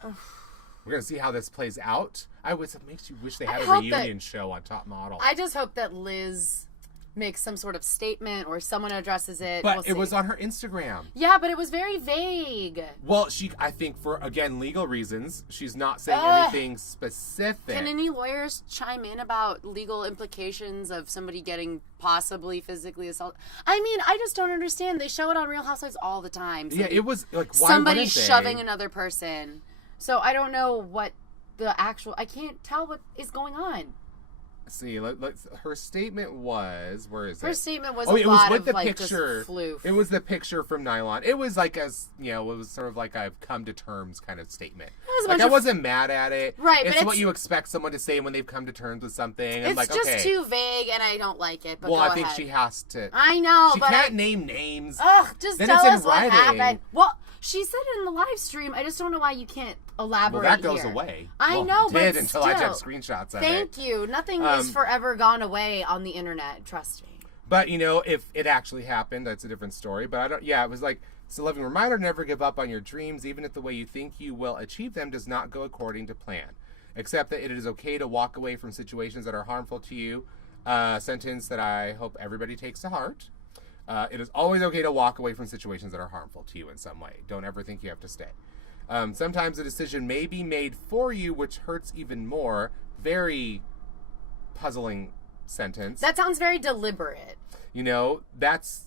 gonna see how this plays out. It makes you wish they had a reunion show on Top Model. I just hope that Liz makes some sort of statement or someone addresses it. But it was on her Instagram. Yeah, but it was very vague. Well, I think for, again, legal reasons, she's not saying anything specific. Can any lawyers chime in about legal implications of somebody getting possibly physically assaulted? I mean, I just don't understand. They show it on Real Housewives all the time. It was like, why somebody shoving another person. So I don't know what I can't tell what is going on. See, her statement was, where is it? Her statement was it was with the like picture. Just floof. It was the picture from Nylon. It was like it was sort of like I've come to terms kind of statement. I wasn't mad at it. Right, it's what you expect someone to say when they've come to terms with something. And it's just too vague, and I don't like it. But I think she has to. I know, she can't name names. Just tell us what happened. Well, she said it in the live stream. I just don't know why you can't elaborate. That goes away. I know, but did until I took screenshots of it. Thank you. Nothing is forever gone away on the internet. Trust me. But if it actually happened, that's a different story. But I don't. Yeah, it was like it's a loving reminder: never give up on your dreams, even if the way you think you will achieve them does not go according to plan. Accept that it is okay to walk away from situations that are harmful to you. Sentence that I hope everybody takes to heart. It is always okay to walk away from situations that are harmful to you in some way. Don't ever think you have to stay. Sometimes a decision may be made for you, which hurts even more. Very puzzling sentence. That sounds very deliberate. You know, that's,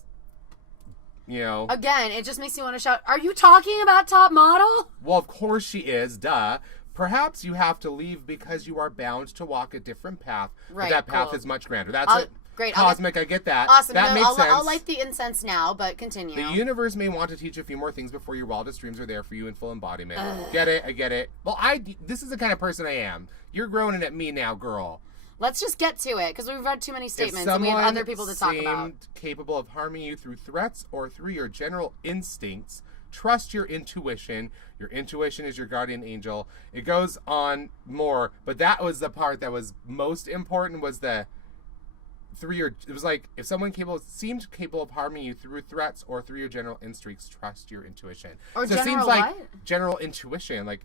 you know. Again, it just makes me want to shout, are you talking about top model? Well, of course she is, duh. Perhaps you have to leave because you are bound to walk a different path. Right, but that path cool. is much grander. That's it. Great. Cosmic, I get that. Awesome. That makes sense. I'll light the incense now, but continue. The universe may want to teach a few more things before your wildest dreams are there for you in full embodiment. Get it? I get it. Well, this is the kind of person I am. You're groaning at me now, girl. Let's just get to it, because we've read too many statements and we have other people to talk about. If someone seemed capable of harming you through threats or through your general instincts, trust your intuition. Your intuition is your guardian angel. It goes on more, but that was the part that was most important, was it was like, if someone seemed capable of harming you through threats or through your general instincts, trust your intuition. Or so it seems general like what? general intuition, like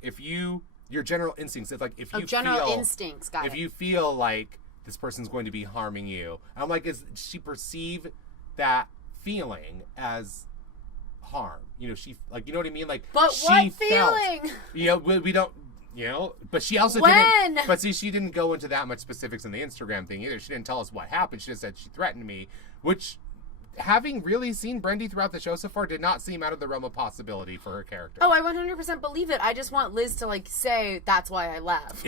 your general instincts. It's like if you general instincts. Got if it. you feel like this person's going to be harming you, I'm like, is she perceive that feeling as harm? You know, she, like, you know what I mean? Like, but she what felt, feeling? you know, we don't. You know, but she also When? didn't. But see, she didn't go into that much specifics in the Instagram thing either. She didn't tell us what happened. She just said she threatened me, which, having really seen Brendy throughout the show so far, did not seem out of the realm of possibility for her character. Oh, I 100% believe it. I just want Liz to, like, say that's why I left.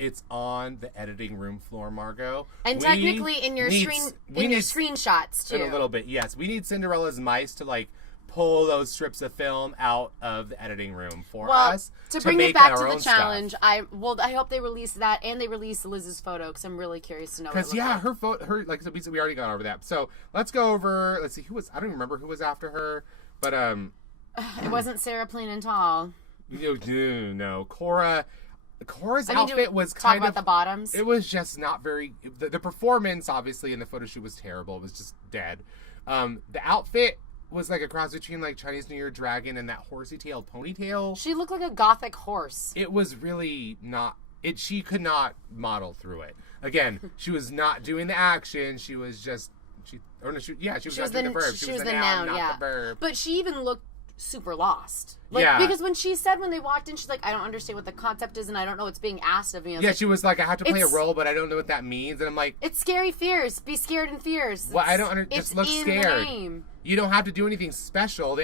It's on the editing room floor, Margot. And technically in your screenshots too. In a little bit, yes. We need Cinderella's mice to, like, pull those strips of film out of the editing room for us. To bring it back to the challenge, I hope they release that, and they release Liz's photo, because I'm really curious to know. Because her photo, like we already got over that. So let's go over. Let's see who was. I don't remember who was after her, but it wasn't Sarah Plain and Tall. No, Cora's outfit was kind of about the bottoms. It was just not very. The performance, obviously, in the photo shoot was terrible. It was just dead. The outfit was like a cross between, like, Chinese New Year dragon and that horsey-tailed ponytail. She looked like a gothic horse. It was really not. She could not model through it. Again, she was not doing the action. She was just. She was not doing the verb. She was the noun, not the verb. But she even looked super lost. Because when she said, when they walked in, she's like, I don't understand what the concept is, and I don't know what's being asked of me. She was like, I have to play a role, but I don't know what that means. And I'm like, it's scary fears. Be scared and fears. Well, I don't understand. Just look scared. The name. You don't have to do anything special.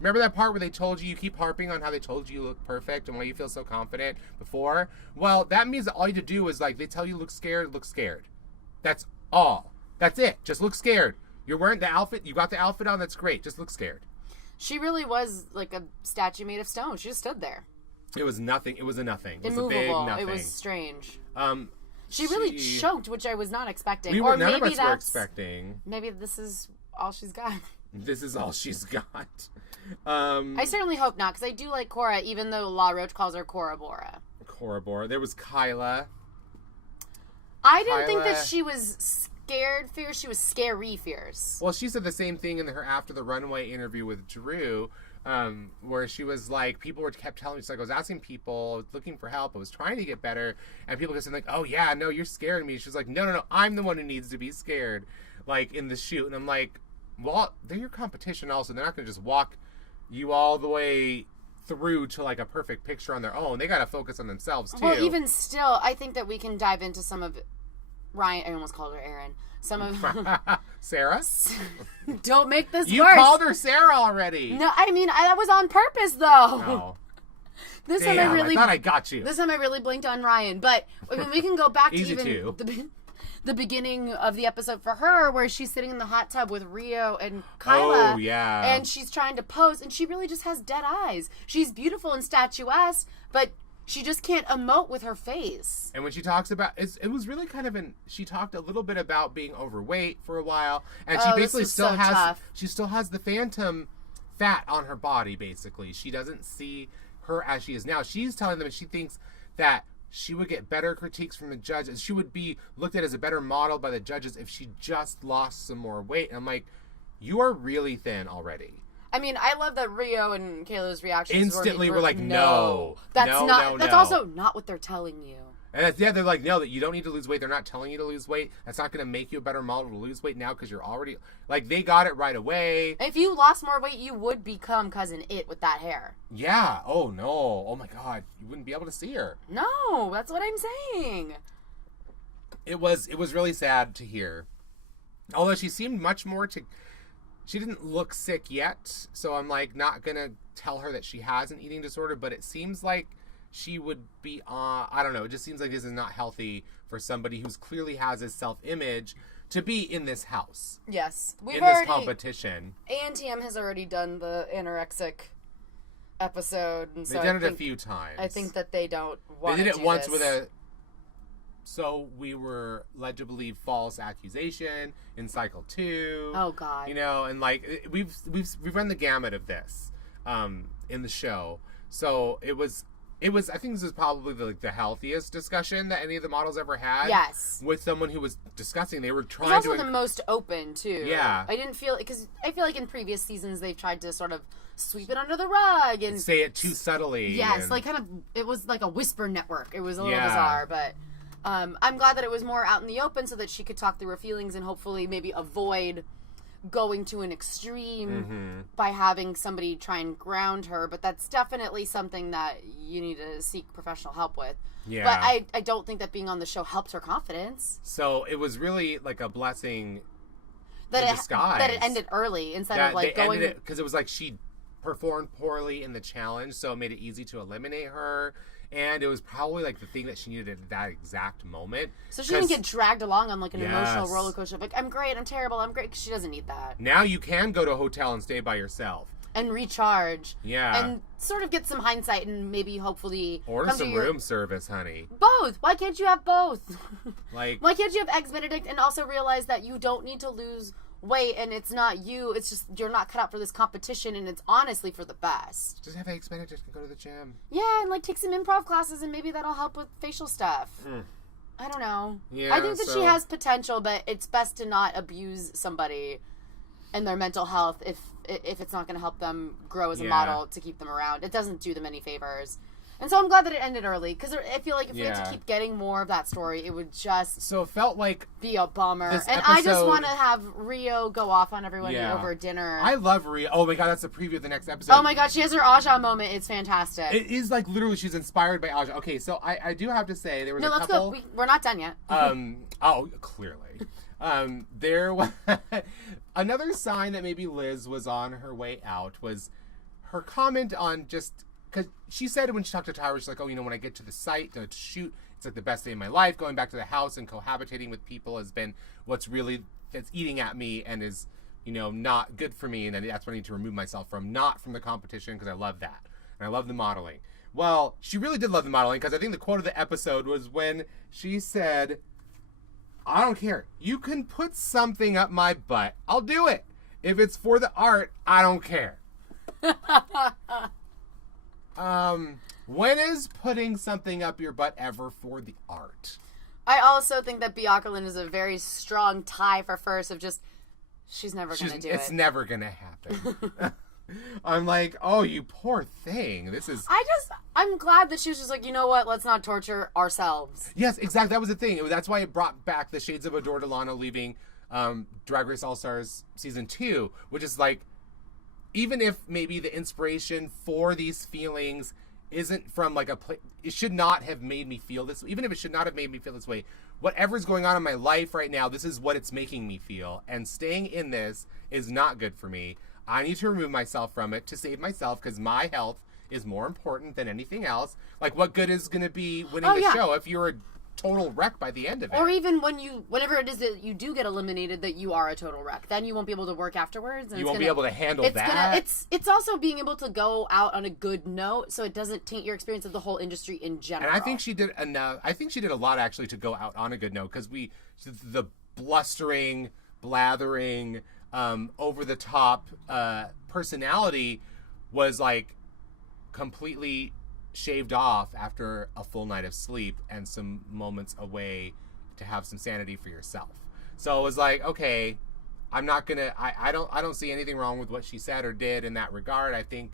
Remember that part where they told you keep harping on how they told you look perfect and why you feel so confident before? Well, that means that all you have to do is, like, they tell you look scared. That's all. That's it. Just look scared. You're wearing the outfit. You got the outfit on. That's great. Just look scared. She really was like a statue made of stone. She just stood there. It was nothing. It was a nothing. It Immovable. was a big nothing. It was strange. She really choked, which I was not expecting. None of us were expecting. Maybe this is all she's got. This is all she's got. I certainly hope not, because I do like Cora, even though La Roche calls her Cora Bora. Cora Bora. There was Kyla. I didn't think that she was scared fierce. She was scary fierce. Well, she said the same thing in her After-the-runway interview with Drew, where she was like, people kept telling me, she's like, I was asking people, looking for help, I was trying to get better, and people kept saying, like, oh yeah, no, you're scaring me. She's like, no, I'm the one who needs to be scared, like, in the shoot. And I'm like, well, they're your competition also. They're not going to just walk you all the way through to, like, a perfect picture on their own. They got to focus on themselves too. Well, even still, I think that we can dive into some of Ryan. I almost called her Erin. Some of Sarah. Don't make this worse. You called her Sarah already. No, I mean that was on purpose though. Oh. This time I thought I got you. This time I really blinked on Ryan, but I mean, we can go back to even too. the beginning of the episode for her, where she's sitting in the hot tub with Rio and Kyla. Oh yeah. And she's trying to pose, and she really just has dead eyes. She's beautiful and statuesque, but she just can't emote with her face. And when she talks about it was really kind of she talked a little bit about being overweight for a while, and she basically still has the phantom fat on her body. Basically, she doesn't see her as she is now. She's telling them she thinks that she would get better critiques from the judges. She would be looked at as a better model by the judges if she just lost some more weight. And I'm like, you are really thin already. I mean, I love that Rio and Kayla's reactions instantly were like, no. That's also not what they're telling you. And they're like, no, that you don't need to lose weight. They're not telling you to lose weight. That's not going to make you a better model to lose weight now, because you're already, like, they got it right away. If you lost more weight, you would become Cousin It with that hair. Yeah. Oh, no. Oh, my God. You wouldn't be able to see her. No, that's what I'm saying. it was really sad to hear. Although she seemed much more she didn't look sick yet, so I'm like not gonna tell her that she has an eating disorder, but it seems like she would be I don't know, it just seems like this is not healthy for somebody who's clearly has a self-image to be in this house. Yes. In this competition. ANTm has already done the anorexic episode. And so They've done it a few times. I think that they don't want to do They did it once this. with a... So we were led to believe false accusation in cycle 2. Oh, God. You know, and like, we've run the gamut of this in the show. So it was I think this is probably the healthiest discussion that any of the models ever had. Yes. With someone who was discussing. They were trying to... It's also the most open, too. Yeah. I didn't feel... Because I feel like in previous seasons, they've tried to sort of sweep it under the rug and... Say it too subtly. Yes, and... like kind of... It was like a whisper network. It was a little bizarre, but... I'm glad that it was more out in the open so that she could talk through her feelings and hopefully maybe avoid going to an extreme by having somebody try and ground her. But that's definitely something that you need to seek professional help with. Yeah. But I don't think that being on the show helped her confidence. So it was really like a blessing in disguise. That it ended early instead of like going... Because it was like she performed poorly in the challenge, so it made it easy to eliminate her. And it was probably like the thing that she needed at that exact moment. So she didn't get dragged along on like an emotional roller coaster. Like, I'm great, I'm terrible, I'm great. 'Cause she doesn't need that. Now you can go to a hotel and stay by yourself. And recharge. Yeah. And sort of get some hindsight and maybe hopefully... Order some room service, honey. Both. Why can't you have both? Like... Why can't you have Eggs Benedict and also realize that you don't need to lose weight and it's not you, it's just you're not cut out for this competition and it's honestly for the best. Just have Eggs Benedict and go to the gym. Yeah, and like take some improv classes and maybe that'll help with facial stuff. I don't know. Yeah, I think that she has potential, but it's best to not abuse somebody and their mental health if it's not going to help them grow as a model to keep them around. It doesn't do them any favors. And so I'm glad that it ended early, because I feel like if we had to keep getting more of that story, it would just... So it felt like... ...be a bummer. And I just want to have Rio go off on everyone over dinner. I love Rio. Oh my god, that's the preview of the next episode. Oh my god, she has her Aja moment. It's fantastic. It is like literally she's inspired by Aja. Okay, so I do have to say there was a couple... No, let's go. We're not done yet. Oh, clearly. There was... Another sign that maybe Liz was on her way out was her comment on just... Because she said when she talked to Tyra, she's like, oh, you know, when I get to the site to shoot, it's like the best day of my life. Going back to the house and cohabitating with people has been that's eating at me and is, you know, not good for me. And then that's what I need to remove myself from, not from the competition, because I love that. And I love the modeling. Well, she really did love the modeling, because I think the quote of the episode was when she said, I don't care. You can put something up my butt. I'll do it. If it's for the art, I don't care. When is putting something up your butt ever for the art? I also think that Bianca Lynn is a very strong tie for first of just, she's never going to do it. It's never going to happen. I'm like, oh, you poor thing. This is... I'm glad that she was just like, you know what? Let's not torture ourselves. Yes, exactly. That was the thing. That's why it brought back the shades of Adore Delano leaving Drag Race All-Stars Season 2, which is like, even if maybe the inspiration for these feelings isn't from like it should not have made me feel this, even if it should not have made me feel this way, whatever's going on in my life right now, this is what it's making me feel. And staying in this is not good for me. I need to remove myself from it to save myself, because my health is more important than anything else. Like, what good is going to be winning the show if you're a total wreck by the end of it? Or even whenever it is that you do get eliminated, that you are a total wreck, then you won't be able to work afterwards. And you won't be able to handle that. It's also being able to go out on a good note, so it doesn't taint your experience of the whole industry in general. And I think she did enough. I think she did a lot actually to go out on a good note, because the blustering, blathering, over the top personality was like completely shaved off after a full night of sleep and some moments away to have some sanity for yourself. So it was like, okay, I'm not gonna, I don't see anything wrong with what she said or did in that regard. I think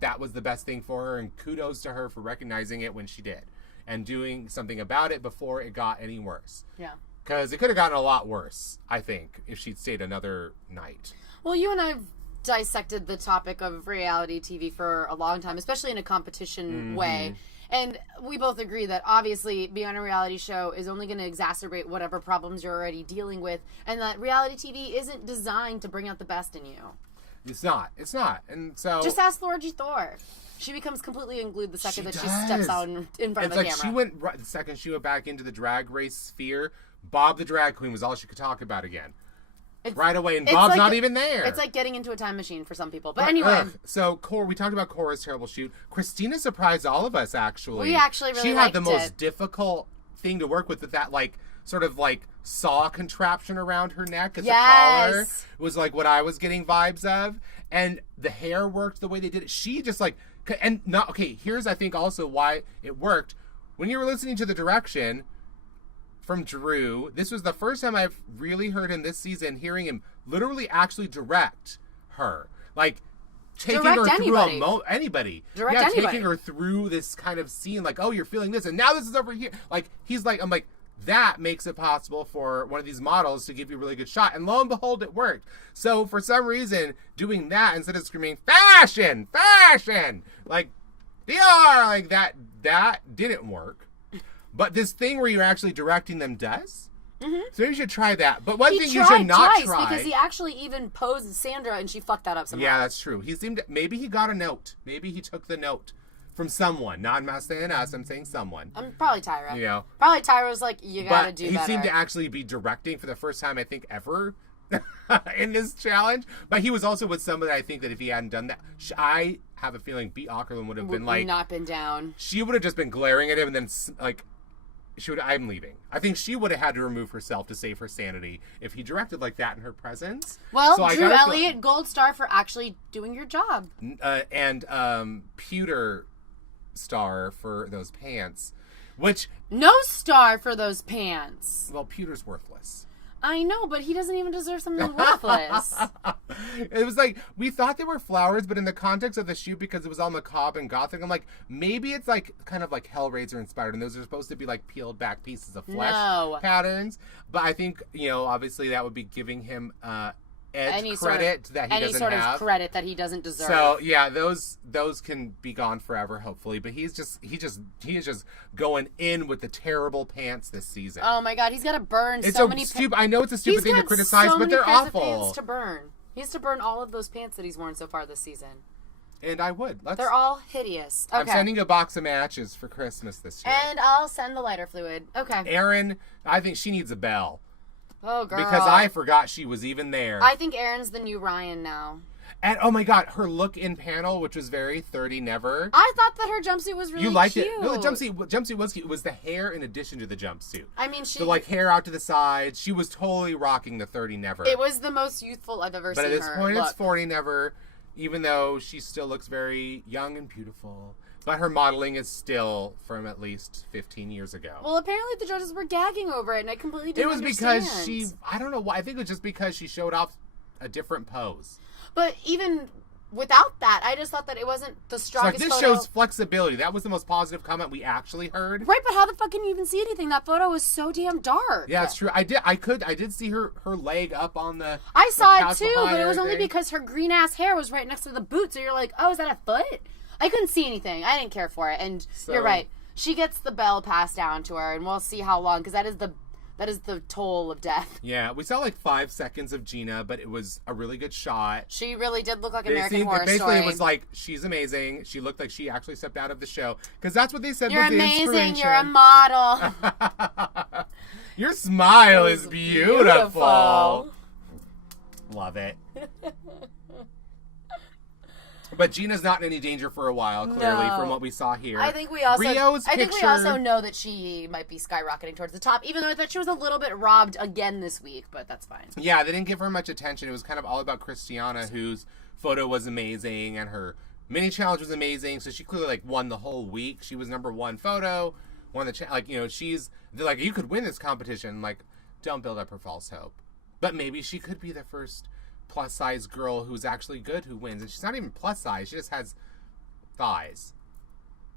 that was the best thing for her, and kudos to her for recognizing it when she did and doing something about it before it got any worse. Yeah. Because it could have gotten a lot worse, I think, if she'd stayed another night. Well, you and I have dissected the topic of reality TV for a long time, especially in a competition way. And we both agree that obviously being on a reality show is only going to exacerbate whatever problems you're already dealing with, and that reality TV isn't designed to bring out the best in you. It's not. And so... Just ask Laura G. Thor. She becomes completely unglued the second she steps out in front of the camera. She went, the second she went back into the drag race sphere, Bob the drag queen was all she could talk about again. Right away, and Bob's not even there. It's like getting into a time machine for some people. But anyway. So, we talked about Cora's terrible shoot. Christina surprised all of us, actually. We actually really liked it. She had the most difficult thing to work with that, sort of, saw contraption around her neck as a collar. It was, what I was getting vibes of. And the hair worked the way they did it. She just, here's, I think, also why it worked. When you were listening to the direction... from Drew, this was the first time I've really heard him this season, hearing him literally actually direct her. Taking her through anybody. Taking her through this kind of scene, oh, you're feeling this, and now this is over here. I'm like, that makes it possible for one of these models to give you a really good shot. And lo and behold, it worked. So for some reason, doing that instead of screaming, fashion, DR, that didn't work. But this thing where you're actually directing them does. Mm-hmm. So maybe you should try that. But one thing you should not try. Because he actually even posed Sandra and she fucked that up somehow. Yeah, that's true. Maybe he got a note. Maybe he took the note from someone. Not I'm not saying us, I'm saying someone. Probably Tyra. Probably Tyra was like, you gotta do better. He seemed to actually be directing for the first time, I think, ever in this challenge. But he was also with somebody, I think, that if he hadn't done that, I have a feeling B. Aukerlund would have been not been down. She would have just been glaring at him and then I'm leaving. I think she would have had to remove herself to save her sanity if he directed like that in her presence. Well, Drew Elliott, gold star for actually doing your job. And pewter star for those pants, which... No star for those pants. Well, pewter's worthless. I know, but he doesn't even deserve something worthless. It was we thought they were flowers, but in the context of the shoot, because it was all macabre and gothic, I'm like, maybe it's kind of Hellraiser inspired, and those are supposed to be peeled back pieces of flesh patterns. But I think, obviously that would be giving him any credit that he doesn't have. Any sort of credit that he doesn't deserve. So yeah, those can be gone forever, hopefully. But he is just going in with the terrible pants this season. Oh my God, he's got to burn many stupid. I know it's a stupid thing to criticize, but they're awful. Pants to burn. He has to burn all of those pants that he's worn so far this season. And I would. They're all hideous. Okay. I'm sending a box of matches for Christmas this year. And I'll send the lighter fluid. Okay. Erin, I think she needs a bell. Oh, girl. Because I forgot she was even there. I think Erin's the new Ryan now. And, oh my God, her look in panel, which was very 30 Never. I thought that her jumpsuit was really cute. You liked it? No, the jumpsuit was cute. It was the hair in addition to the jumpsuit. I mean, the, hair out to the side. She was totally rocking the 30 Never. It was the most youthful I've ever seen her. But at this point, it's 40 Never, even though she still looks very young and beautiful. But her modeling is still from at least 15 years ago. Well, apparently the judges were gagging over it, and I completely didn't understand. Because I don't know why. I think it was just because she showed off a different pose. But even without that, I just thought that it wasn't the strongest this photo. Shows flexibility. That was the most positive comment we actually heard. Right, but how the fuck can you even see anything? That photo was so damn dark. Yeah, it's true. I did see her leg up on the I saw it too, but it was only because her green ass hair was right next to the boot, so you're like, oh, is that a foot? I couldn't see anything. I didn't care for it. And you're right. She gets the bell passed down to her, and we'll see how long, because that is the toll of death. Yeah, we saw 5 seconds of Gina, but it was a really good shot. She really did look like American Horror Story. Basically, it was she's amazing. She looked like she actually stepped out of the show, because that's what they said You're was the amazing. inspiration. You're a model. Your smile is beautiful. Love it. But Gina's not in any danger for a while, clearly, from what we saw here. I think we also know that she might be skyrocketing towards the top, even though I thought she was a little bit robbed again this week, but that's fine. Yeah, they didn't give her much attention. It was kind of all about Christiana, whose photo was amazing, and her mini challenge was amazing, so she clearly, won the whole week. She was #1 photo, won the they're like, you could win this competition. Don't build up her false hope. But maybe she could be the first plus-size girl who's actually good who wins. And she's not even plus-size. She just has thighs.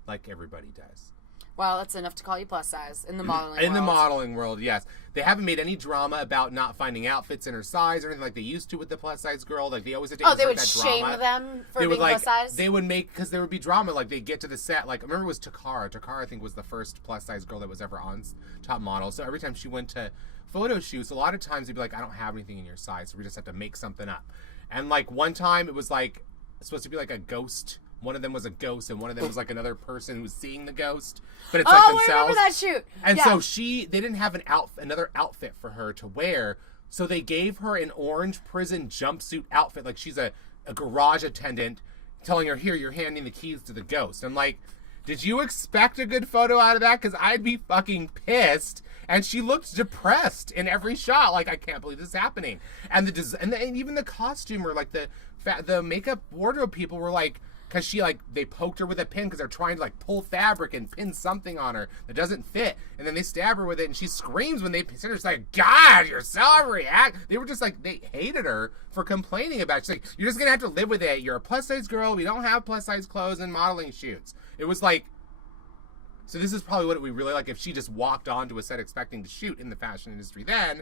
Like everybody does. Well, that's enough to call you plus size in the modeling world. In the modeling world, yes. They haven't made any drama about not finding outfits in her size or anything like they used to with the plus size girl. Like they always had to they would that shame drama. them for They being would, like, plus size? They would make, because there would be drama, like they'd get to the set, like, I remember it was Takara. Takara, I think, was the first plus size girl that was ever on Top Model. So every time she went to photo shoots, a lot of times they'd be like, I don't have anything in your size, so we just have to make something up. And like one time it was like, supposed to be like a ghost. One of them was a ghost, and one of them was like another person who was seeing the ghost. But it's like themselves. I remember that shoot. And so they didn't have another outfit for her to wear, so they gave her an orange prison jumpsuit outfit, like she's a garage attendant, telling her, here, you're handing the keys to the ghost. I'm like, did you expect a good photo out of that? Because I'd be fucking pissed. And she looked depressed in every shot. Like, I can't believe this is happening. And and even the costumer, like the makeup wardrobe people were like, because she, like, they poked her with a pin because they're trying to, like, pull fabric and pin something on her that doesn't fit. And then they stab her with it, and she screams when they pin her. She's like, God, you're so overreact. They were just like, they hated her for complaining about it. She's like, you're just going to have to live with it. You're a plus-size girl. We don't have plus-size clothes and modeling shoots. It was like, so this is probably what it would be really like if she just walked onto a set expecting to shoot in the fashion industry then.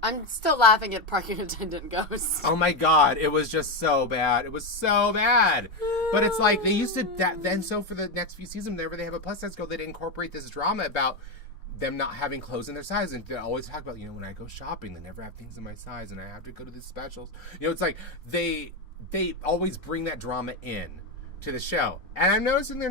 I'm still laughing at parking attendant ghosts. Oh my God, it was just so bad. It was so bad. But it's like they used to then so for the next few seasons, whenever they have a plus size girl, they'd incorporate this drama about them not having clothes in their size. And they always talk about, when I go shopping, they never have things in my size and I have to go to these specials. It's like they always bring that drama in to the show. And I'm noticing they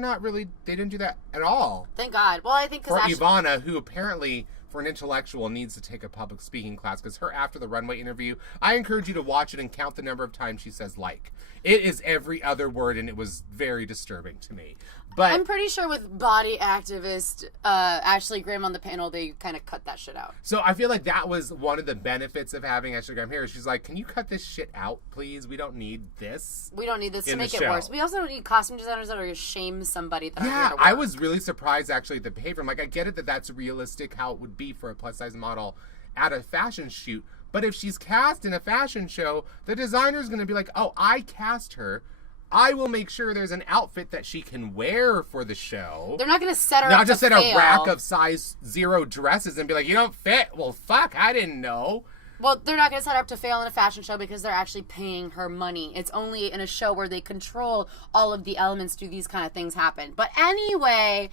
didn't do that at all. Thank God. Well, I think because Ivana, who apparently, for an intellectual, needs to take a public speaking class, because her After the Runway interview, I encourage you to watch it and count the number of times she says like. It is every other word, and it was very disturbing to me. But I'm pretty sure with body activist Ashley Graham on the panel, they kind of cut that shit out. So I feel like that was one of the benefits of having Ashley Graham here. She's like, can you cut this shit out, please? We don't need this. We don't need this to make it worse. We also don't need costume designers that are going to shame somebody that Yeah, I was really surprised, actually, at the behavior. I'm like, I get it that that's realistic how it would be for a plus-size model at a fashion shoot. But if she's cast in a fashion show, the designer's going to be like, oh, I cast her. I will make sure there's an outfit that she can wear for the show. They're not going to set her up Not to just set fail. a rack of size 0 dresses and be like, you don't fit. Well, fuck, I didn't know. Well, they're not going to set her up to fail in a fashion show because they're actually paying her money. It's only in a show where they control all of the elements to these kind of things happen. But anyway,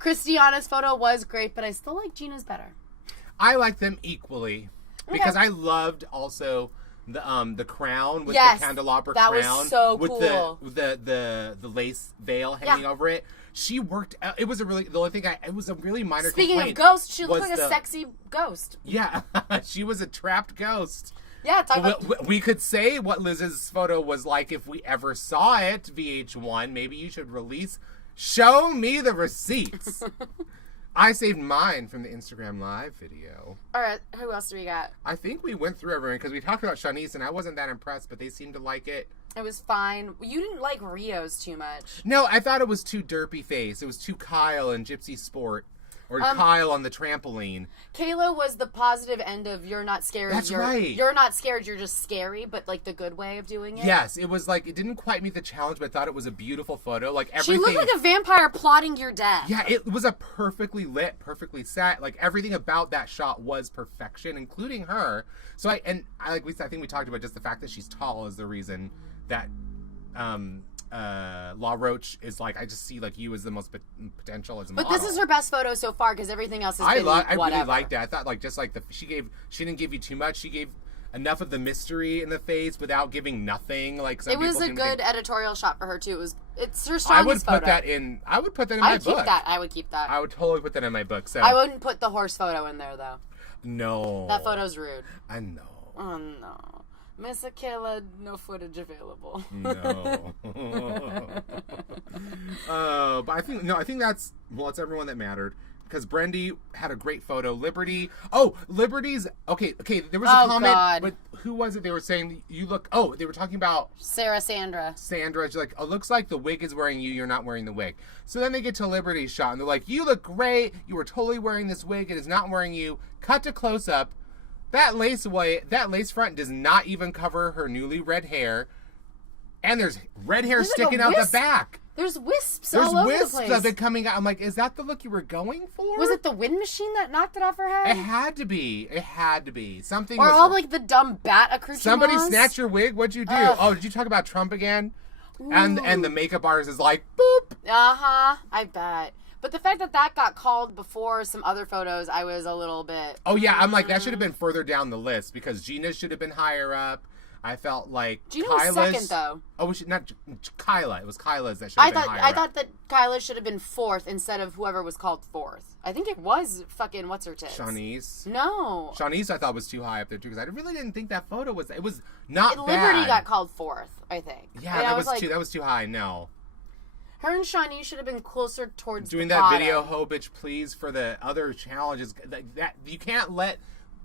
Christiana's photo was great, but I still like Gina's better. I like them equally because I loved also the crown with the candelabra that crown was so with cool. the lace veil hanging over it. She worked out. It was a really minor Speaking complaint. of ghosts, she looked like a sexy ghost. Yeah, she was a trapped ghost. Yeah, we could say what Liz's photo was like if we ever saw it, VH1. Maybe you should show me the receipts. I saved mine from the Instagram Live video. All right, who else do we got? I think we went through everyone because we talked about Shanice, and I wasn't that impressed, but they seemed to like it. It was fine. You didn't like Rio's too much. No, I thought it was too derpy face. It was too Kyle and Gypsy Sport. Or Kyle on the trampoline. Kayla was the positive end of you're not scared. That's right. You're not scared, you're just scary, but like the good way of doing it. Yes, it was like, it didn't quite meet the challenge, but I thought it was a beautiful photo. Like everything. She looked like a vampire plotting your death. Yeah, it was a perfectly lit, perfectly set. Like everything about that shot was perfection, including her. So I think we talked about just the fact that she's tall is the reason that La Roche is like, I just see like you as the most potential as a model. But this is her best photo so far because everything else has been I whatever. really liked that. I thought like just like she didn't give you too much. She gave enough of the mystery in the face without giving nothing. Like some it was a good editorial shot for her too. It's her strongest photo. I would put that in my book. I would keep that. I would totally put that in my book. So I wouldn't put the horse photo in there though. No. That photo's rude. I know. Oh no. Miss Akela, no footage available. No. But I think that's everyone that mattered. Because Brendy had a great photo. Liberty's... Okay, there was a comment. God. But who was it? They were saying, you look... they were talking about... Sandra. She's like, oh, looks like the wig is wearing you. You're not wearing the wig. So then they get to Liberty's shot. And they're like, you look great. You were totally wearing this wig. It is not wearing you. Cut to close-up. That lace front does not even cover her newly red hair. And there's red hair There's like a sticking out the wisp. back. There's wisps There's all over wisps the place. of it coming out. I'm like, is that the look you were going for? Was it the wind machine that knocked it off her head? It had to be. It had to be. Something Or was... all like the dumb bat accoutrements? Somebody snatched your wig? What'd you do? Ugh. Oh, did you talk about Trump again? Ooh. And the makeup artist is like, boop. Uh-huh. I bet. But the fact that got called before some other photos, I was a little bit... Oh, yeah. I'm like, that should have been further down the list because Gina's should have been higher up. I felt like Gina was second, though. Oh, not Kyla. It was Kyla's that should have been higher I up. thought that Kyla should have been fourth instead of whoever was called fourth. I think it was fucking what's-her-tits. Shawnice. No. Shawnice I thought was too high up there, too, because I really didn't think that photo was... It was not bad. Liberty got called fourth, I think. Yeah, that was too high. No. Her and Shawnice should have been closer towards Doing the that bottom. video, ho, bitch, please, for the other challenges. That you can't let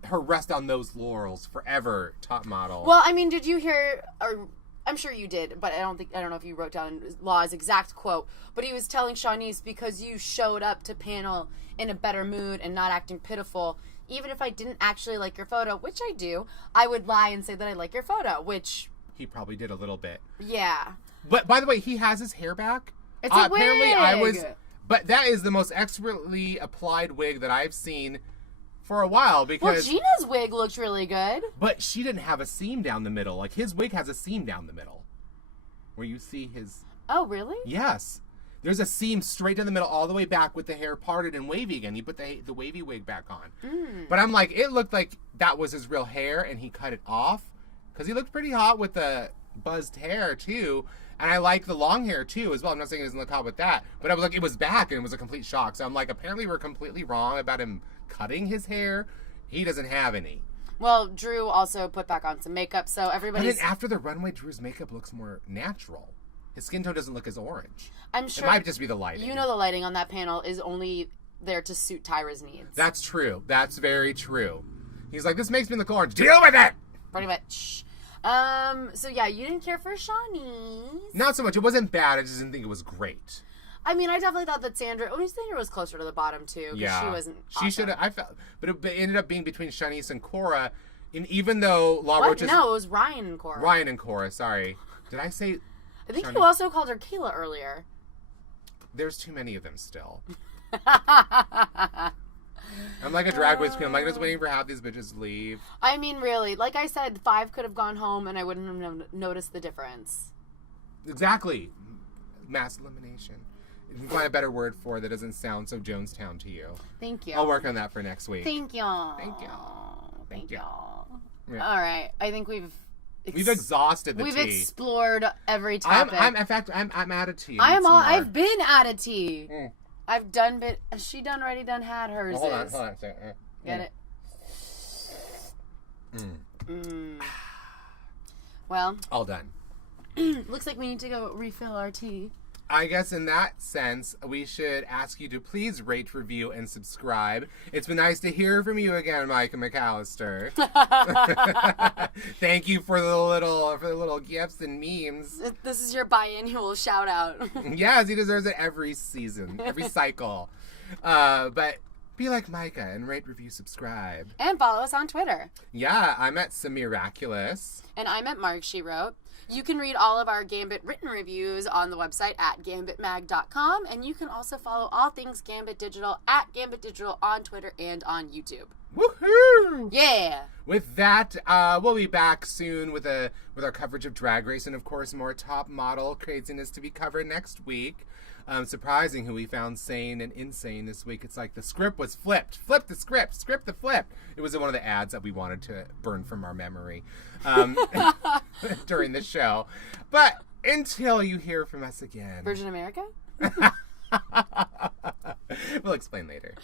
her rest on those laurels forever, top model. Well, I mean, did you hear, or I'm sure you did, but I don't know if you wrote down Law's exact quote, but he was telling Shawnice, because you showed up to panel in a better mood and not acting pitiful, even if I didn't actually like your photo, which I do, I would lie and say that I like your photo, which... He probably did a little bit. Yeah. But, by the way, he has his hair back. It's a wig! But that is the most expertly applied wig that I've seen for a while because... Well, Gina's wig looked really good. But she didn't have a seam down the middle. Like, his wig has a seam down the middle. Where you see his... Oh, really? Yes. There's a seam straight down the middle all the way back with the hair parted and wavy again. He put the wavy wig back on. But I'm like, it looked like that was his real hair and he cut it off. Because he looked pretty hot with the buzzed hair, too. And I like the long hair, too, as well. I'm not saying he doesn't look hot with that. But I was like, it was back, and it was a complete shock. So I'm like, apparently we're completely wrong about him cutting his hair. He doesn't have any. Well, Drew also put back on some makeup, so everybody's... But then after the runway, Drew's makeup looks more natural. His skin tone doesn't look as orange. I'm sure... It might just be the lighting. You know the lighting on that panel is only there to suit Tyra's needs. That's true. That's very true. He's like, this makes me look orange. Deal with it! Pretty much. So yeah, you didn't care for Shawnice. Not so much. It wasn't bad. I just didn't think it was great. I mean, I definitely thought that Sandra was closer to the bottom too. Yeah, she wasn't. She awesome. should have. I felt, but it ended up being between Shanice and Cora. And even though Law What? Roach is No, it was Ryan and Cora. Ryan and Cora. Sorry, did I say? I think Shani- you also called her Kayla earlier. There's too many of them still. I'm like a drag race queen. I'm like just waiting for half these bitches to leave. I mean, really, like I said, 5 could have gone home and I wouldn't have noticed the difference. Exactly. Mass elimination. You can find a better word for it that doesn't sound so Jonestown to you. Thank you. I'll work on that for next week. Thank you. Thank you. Thank you. you. Yeah. All right. I think we've exhausted the We've tea. explored every topic. In fact, I'm out of tea. I've been out of tea. Mm. I've done bit. She done already done had hers. Hold on a second. Get it? Mm. Well, All done. looks like we need to go refill our tea. I guess in that sense, we should ask you to please rate, review, and subscribe. It's been nice to hear from you again, Micah McAllister. Thank you for the little gifts and memes. This is your biannual shout out. Yes, he deserves it every season, every cycle. But be like Micah and rate, review, subscribe. And follow us on Twitter. Yeah, I'm at Samiraculous. And I'm at Mark She Wrote. You can read all of our Gambit written reviews on the website at gambitmag.com, and you can also follow all things Gambit Digital at Gambit Digital on Twitter and on YouTube. Woohoo! Yeah! With that, we'll be back soon with our coverage of Drag Race and, of course, more top model craziness to be covered next week. Surprising who we found sane and insane this week. It's like the script was flipped. Flip the script. Script the flip. It was in one of the ads that we wanted to burn from our memory during the show. But until you hear from us again. Virgin America? We'll explain later.